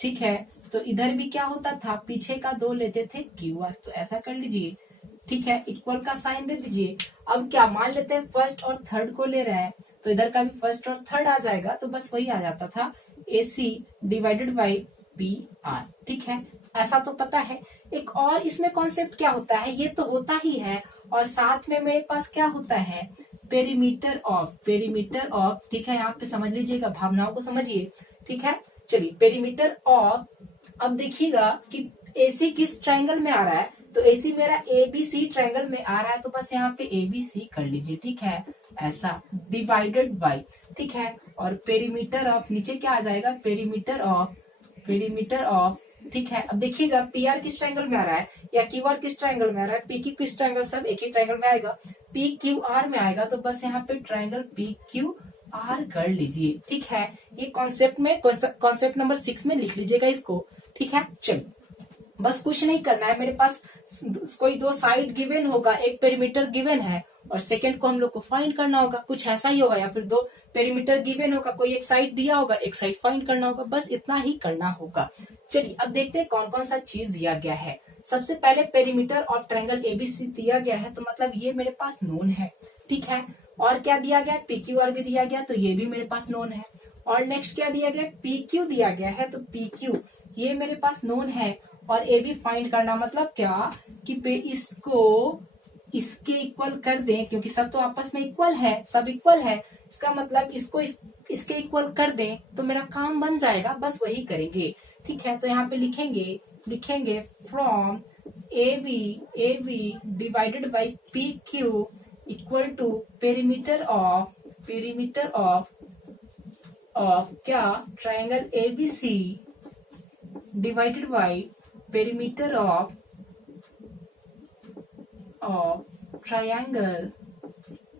ठीक है, तो इधर भी क्या होता था, पीछे का 2 लेते थे क्यू आर, तो ऐसा कर लीजिए। ठीक है, इक्वल का साइन दे दीजिए। अब क्या मान लेते हैं फर्स्ट और थर्ड को ले रहे हैं, तो इधर का भी फर्स्ट और थर्ड आ जाएगा, तो बस वही आ जाता था, AC divided by P R. ठीक है, ऐसा तो पता है। एक और इसमें कॉन्सेप्ट क्या होता है, ये तो होता ही है, और साथ में मेरे पास क्या होता है, पेरीमीटर ऑफ। ठीक है, यहाँ पे समझ लीजिएगा, भावनाओं को समझिए। ठीक है, चलिए पेरीमीटर ऑफ। अब देखिएगा कि AC किस ट्रायंगल में आ रहा है, तो AC मेरा ABC ट्रायंगल में आ रहा है, तो बस यहाँ पे ABC कर लीजिए। ठीक है, ऐसा डिवाइडेड बाई, ठीक है, और पेरीमीटर ऑफ नीचे क्या आ जाएगा, पेरीमीटर ऑफ। ठीक है, अब देखिएगा PR किस ट्रायंगल में आ रहा है या QR किस ट्रायंगल में आ रहा है, PQ किस ट्रायंगल, सब एक ही ट्रायंगल में आएगा, PQR में आएगा, तो बस यहाँ पे ट्रायंगल PQR कर लीजिए। ठीक है, ये कॉन्सेप्ट नंबर 6 में लिख लीजिएगा इसको। ठीक है, चलिए बस कुछ नहीं करना है, मेरे पास कोई 2 साइड गिवन होगा, एक पेरीमीटर गिवन है, और सेकंड को हम लोग को फाइंड करना होगा, कुछ ऐसा ही होगा, या फिर 2 पेरीमीटर गिवन होगा, कोई एक साइड दिया होगा, एक साइड फाइंड करना होगा, बस इतना ही करना होगा। चलिए अब देखते हैं कौन कौन सा चीज दिया गया है। सबसे पहले पेरीमीटर ऑफ ट्रायंगल ABC दिया गया है, तो मतलब ये मेरे पास नोन है। ठीक है, और क्या दिया गया, PQR भी दिया गया, तो ये भी मेरे पास नोन है। और नेक्स्ट क्या दिया गया, PQ दिया गया है, तो PQ ये मेरे पास नोन है, और ए भी फाइंड करना, मतलब क्या कि इसको इसके इक्वल कर दें, क्योंकि सब तो आपस में इक्वल है, सब इक्वल है, इसका मतलब इसको इसके इक्वल कर दें तो मेरा काम बन जाएगा, बस वही करेंगे। ठीक है, तो यहाँ पे लिखेंगे from A B divided by PQ equal to perimeter of क्या, triangle ABC divided by perimeter of triangle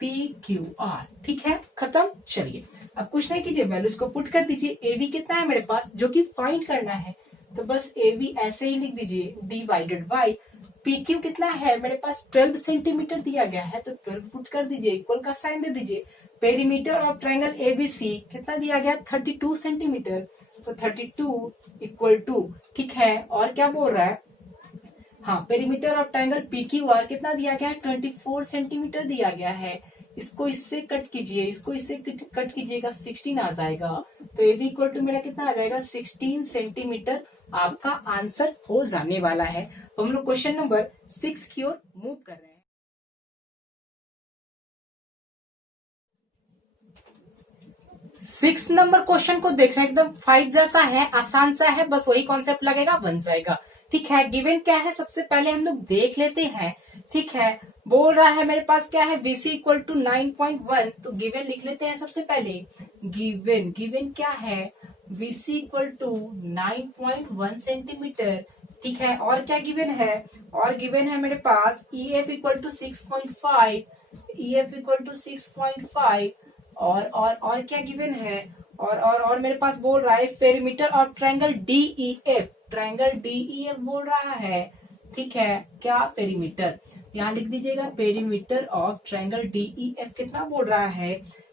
PQR। ठीक है, खत्म। चलिए अब कुछ नहीं कीजिए, वैल्यूज को पुट कर दीजिए। AB कितना है मेरे पास, जो कि फाइंड करना है, तो बस AB ऐसे ही लिख दीजिए, डिवाइडेड बाई PQ कितना है मेरे पास, 12 सेंटीमीटर दिया गया है, तो 12 पुट कर दीजिए, इक्वल का साइन दे दीजिए। पेरीमीटर ऑफ ट्रायंगल ABC कितना दिया गया, 32 सेंटीमीटर, तो 32 इक्वल टू, ठीक है, और क्या बोल रहा है, हाँ, पेरीमीटर ऑफ ट्रायंगल PQR कितना दिया गया है, 24 सेंटीमीटर दिया गया है। इसको इससे कट कीजिए, इसको इससे कट कीजिएगा, 16 आ जाएगा, तो ये भी इक्वल टू मेरा कितना आ जाएगा, 16 सेंटीमीटर आपका आंसर हो जाने वाला है। तो हम लोग क्वेश्चन नंबर 6 की ओर मूव कर रहे हैं। 6 नंबर क्वेश्चन को देखना, एकदम 5 जैसा है, आसान सा है, बस वही कॉन्सेप्ट लगेगा, बन जाएगा। ठीक है, गिवन क्या है सबसे पहले हम लोग देख लेते हैं। ठीक है, बोल रहा है मेरे पास क्या है, BC इक्वल टू 9.1, तो गिवन लिख लेते हैं सबसे पहले। गिवन क्या है, BC इक्वल टू 9.1 सेंटीमीटर। ठीक है, और क्या गिवन है, और गिवन है मेरे पास EF इक्वल टू 6.5, और क्या गिवन है, और मेरे पास बोल रहा है पेरीमीटर ऑफ ट्रायंगल DEF बोल रहा है। ठीक है, क्या पेरीमीटर, यहाँ लिख दीजिएगा, पेरीमीटर ऑफ ट्रायंगल DEF कितना बोल रहा है,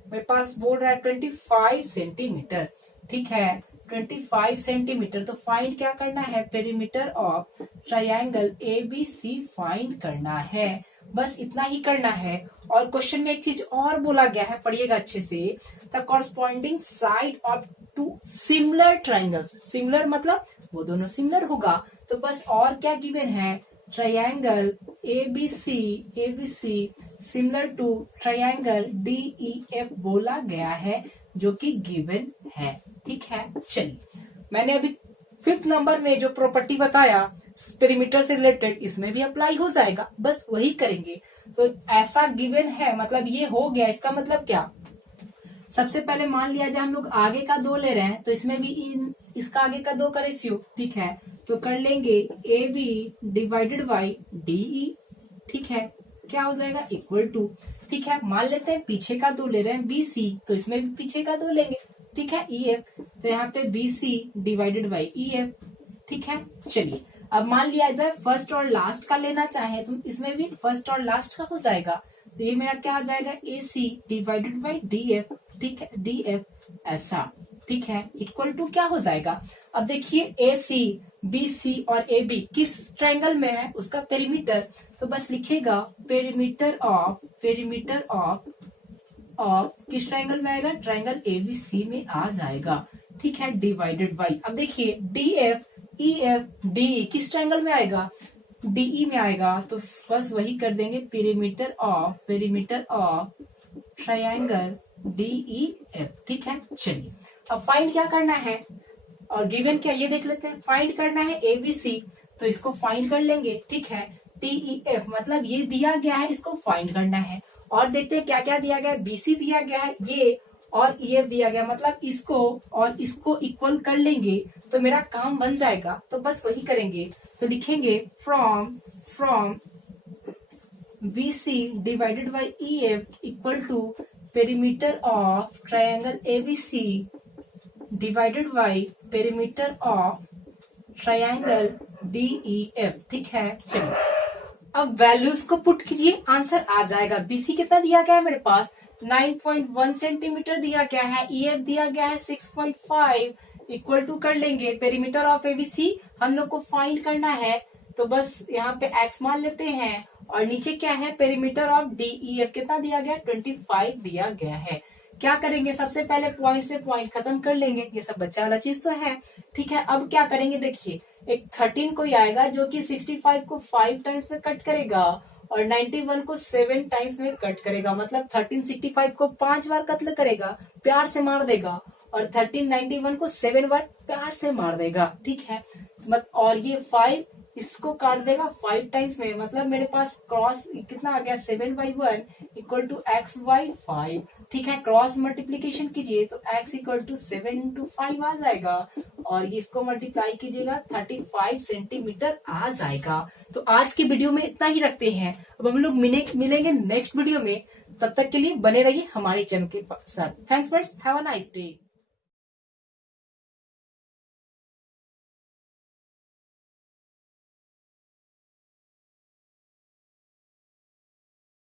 मेरे पास बोल रहा है 25 सेंटीमीटर। ठीक है, 25 सेंटीमीटर, तो फाइंड क्या करना है, perimeter of triangle ABC find करना है, बस इतना ही करना है। और क्वेश्चन में एक चीज और बोला गया है, पढ़िएगा अच्छे से, the corresponding side of 2 similar triangles, similar मतलब वो दोनों सिमिलर होगा, तो बस और क्या गिवन है, triangle ABC similar to triangle DEF बोला गया है, जो कि गिवन है। ठीक है, चलिए मैंने अभी 5th नंबर में जो प्रॉपर्टी बताया पेरीमीटर से रिलेटेड, इसमें भी अप्लाई हो जाएगा, बस वही करेंगे। तो ऐसा गिवन है मतलब ये हो गया, इसका मतलब क्या, सबसे पहले मान लिया जाए हम लोग आगे का 2 ले रहे हैं, तो इसमें भी इसका आगे का 2 का रेशियो। ठीक है, तो कर लेंगे AB डिवाइडेड बाई DE। ठीक है, क्या हो जाएगा इक्वल टू, ठीक है मान लेते हैं पीछे का 2 ले रहे हैं BC, तो इसमें भी पीछे का 2 लेंगे। ठीक है, EF, तो यहाँ पे BC डिवाइडेड बाई EF। ठीक है, चलिए अब मान लिया जाए फर्स्ट और लास्ट का लेना चाहे तो इसमें भी फर्स्ट और लास्ट का हो जाएगा, तो ये मेरा क्या आ जाएगा AC डिवाइडेड बाई DF। ठीक है, DF ऐसा। ठीक है, इक्वल टू क्या हो जाएगा, अब देखिए AC BC और AB किस ट्रायंगल में है उसका पेरीमीटर, तो बस लिखेगा पेरीमीटर ऑफ किस ट्रायंगल में आएगा, ट्रायंगल ABC में आ जाएगा। ठीक है, डिवाइडेड बाई, अब देखिए DF EF DE किस ट्रायंगल में आएगा, DE में आएगा, तो बस वही कर देंगे पेरीमीटर ऑफ ट्रायंगल DEF। ठीक है, चलिए अब फाइंड क्या करना है और गिवन क्या ये देख लेते हैं। फाइंड करना है ABC, तो इसको फाइंड कर लेंगे। ठीक है, TEF मतलब ये दिया गया है, इसको फाइंड करना है। और देखते हैं क्या क्या दिया गया है, BC दिया गया है ये, और EF दिया गया, मतलब इसको और इसको इक्वल कर लेंगे तो मेरा काम बन जाएगा। तो बस वही करेंगे, तो लिखेंगे from BC divided by EF equal to perimeter of triangle ABC divided by perimeter of triangle DEF। ठीक है, चलिए अब वैल्यूज को पुट कीजिए, आंसर आ जाएगा। BC कितना दिया गया है मेरे पास 9.1 सेंटीमीटर दिया गया है, EF दिया गया है 6.5, इक्वल टू कर लेंगे पेरीमीटर ऑफ ABC हम लोग को फाइंड करना है, तो बस यहाँ पे x मान लेते हैं, और नीचे क्या है पेरीमीटर ऑफ DEF कितना दिया गया 25 दिया गया है। क्या करेंगे, सबसे पहले पॉइंट से पॉइंट खत्म कर लेंगे, ये सब बच्चा वाला चीज तो है। ठीक है, अब क्या करेंगे, देखिए एक 13 कोई आएगा जो कि 65 को 5 टाइम्स में कट करेगा और 91 को 7 टाइम्स में कट करेगा, मतलब 13 65 को 5 बार कत्ल करेगा, प्यार से मार देगा, और 13 91 को 7 बार प्यार से मार देगा। ठीक है, और ये 5 इसको काट देगा 5 टाइम्स में, मतलब मेरे पास क्रॉस कितना आ गया 7/1 इक्वल टू x/5। ठीक है, क्रॉस मल्टीप्लीकेशन कीजिए तो x इक्वल टू 7 × 5 आ जाएगा, और इसको मल्टीप्लाई कीजिएगा 35 सेंटीमीटर आ जाएगा। तो आज की वीडियो में इतना ही रखते हैं, अब हम लोग मिलेंगे नेक्स्ट वीडियो में, तब तक के लिए बने रहिए हमारे चैनल के साथ। Thanks friends, have a nice day.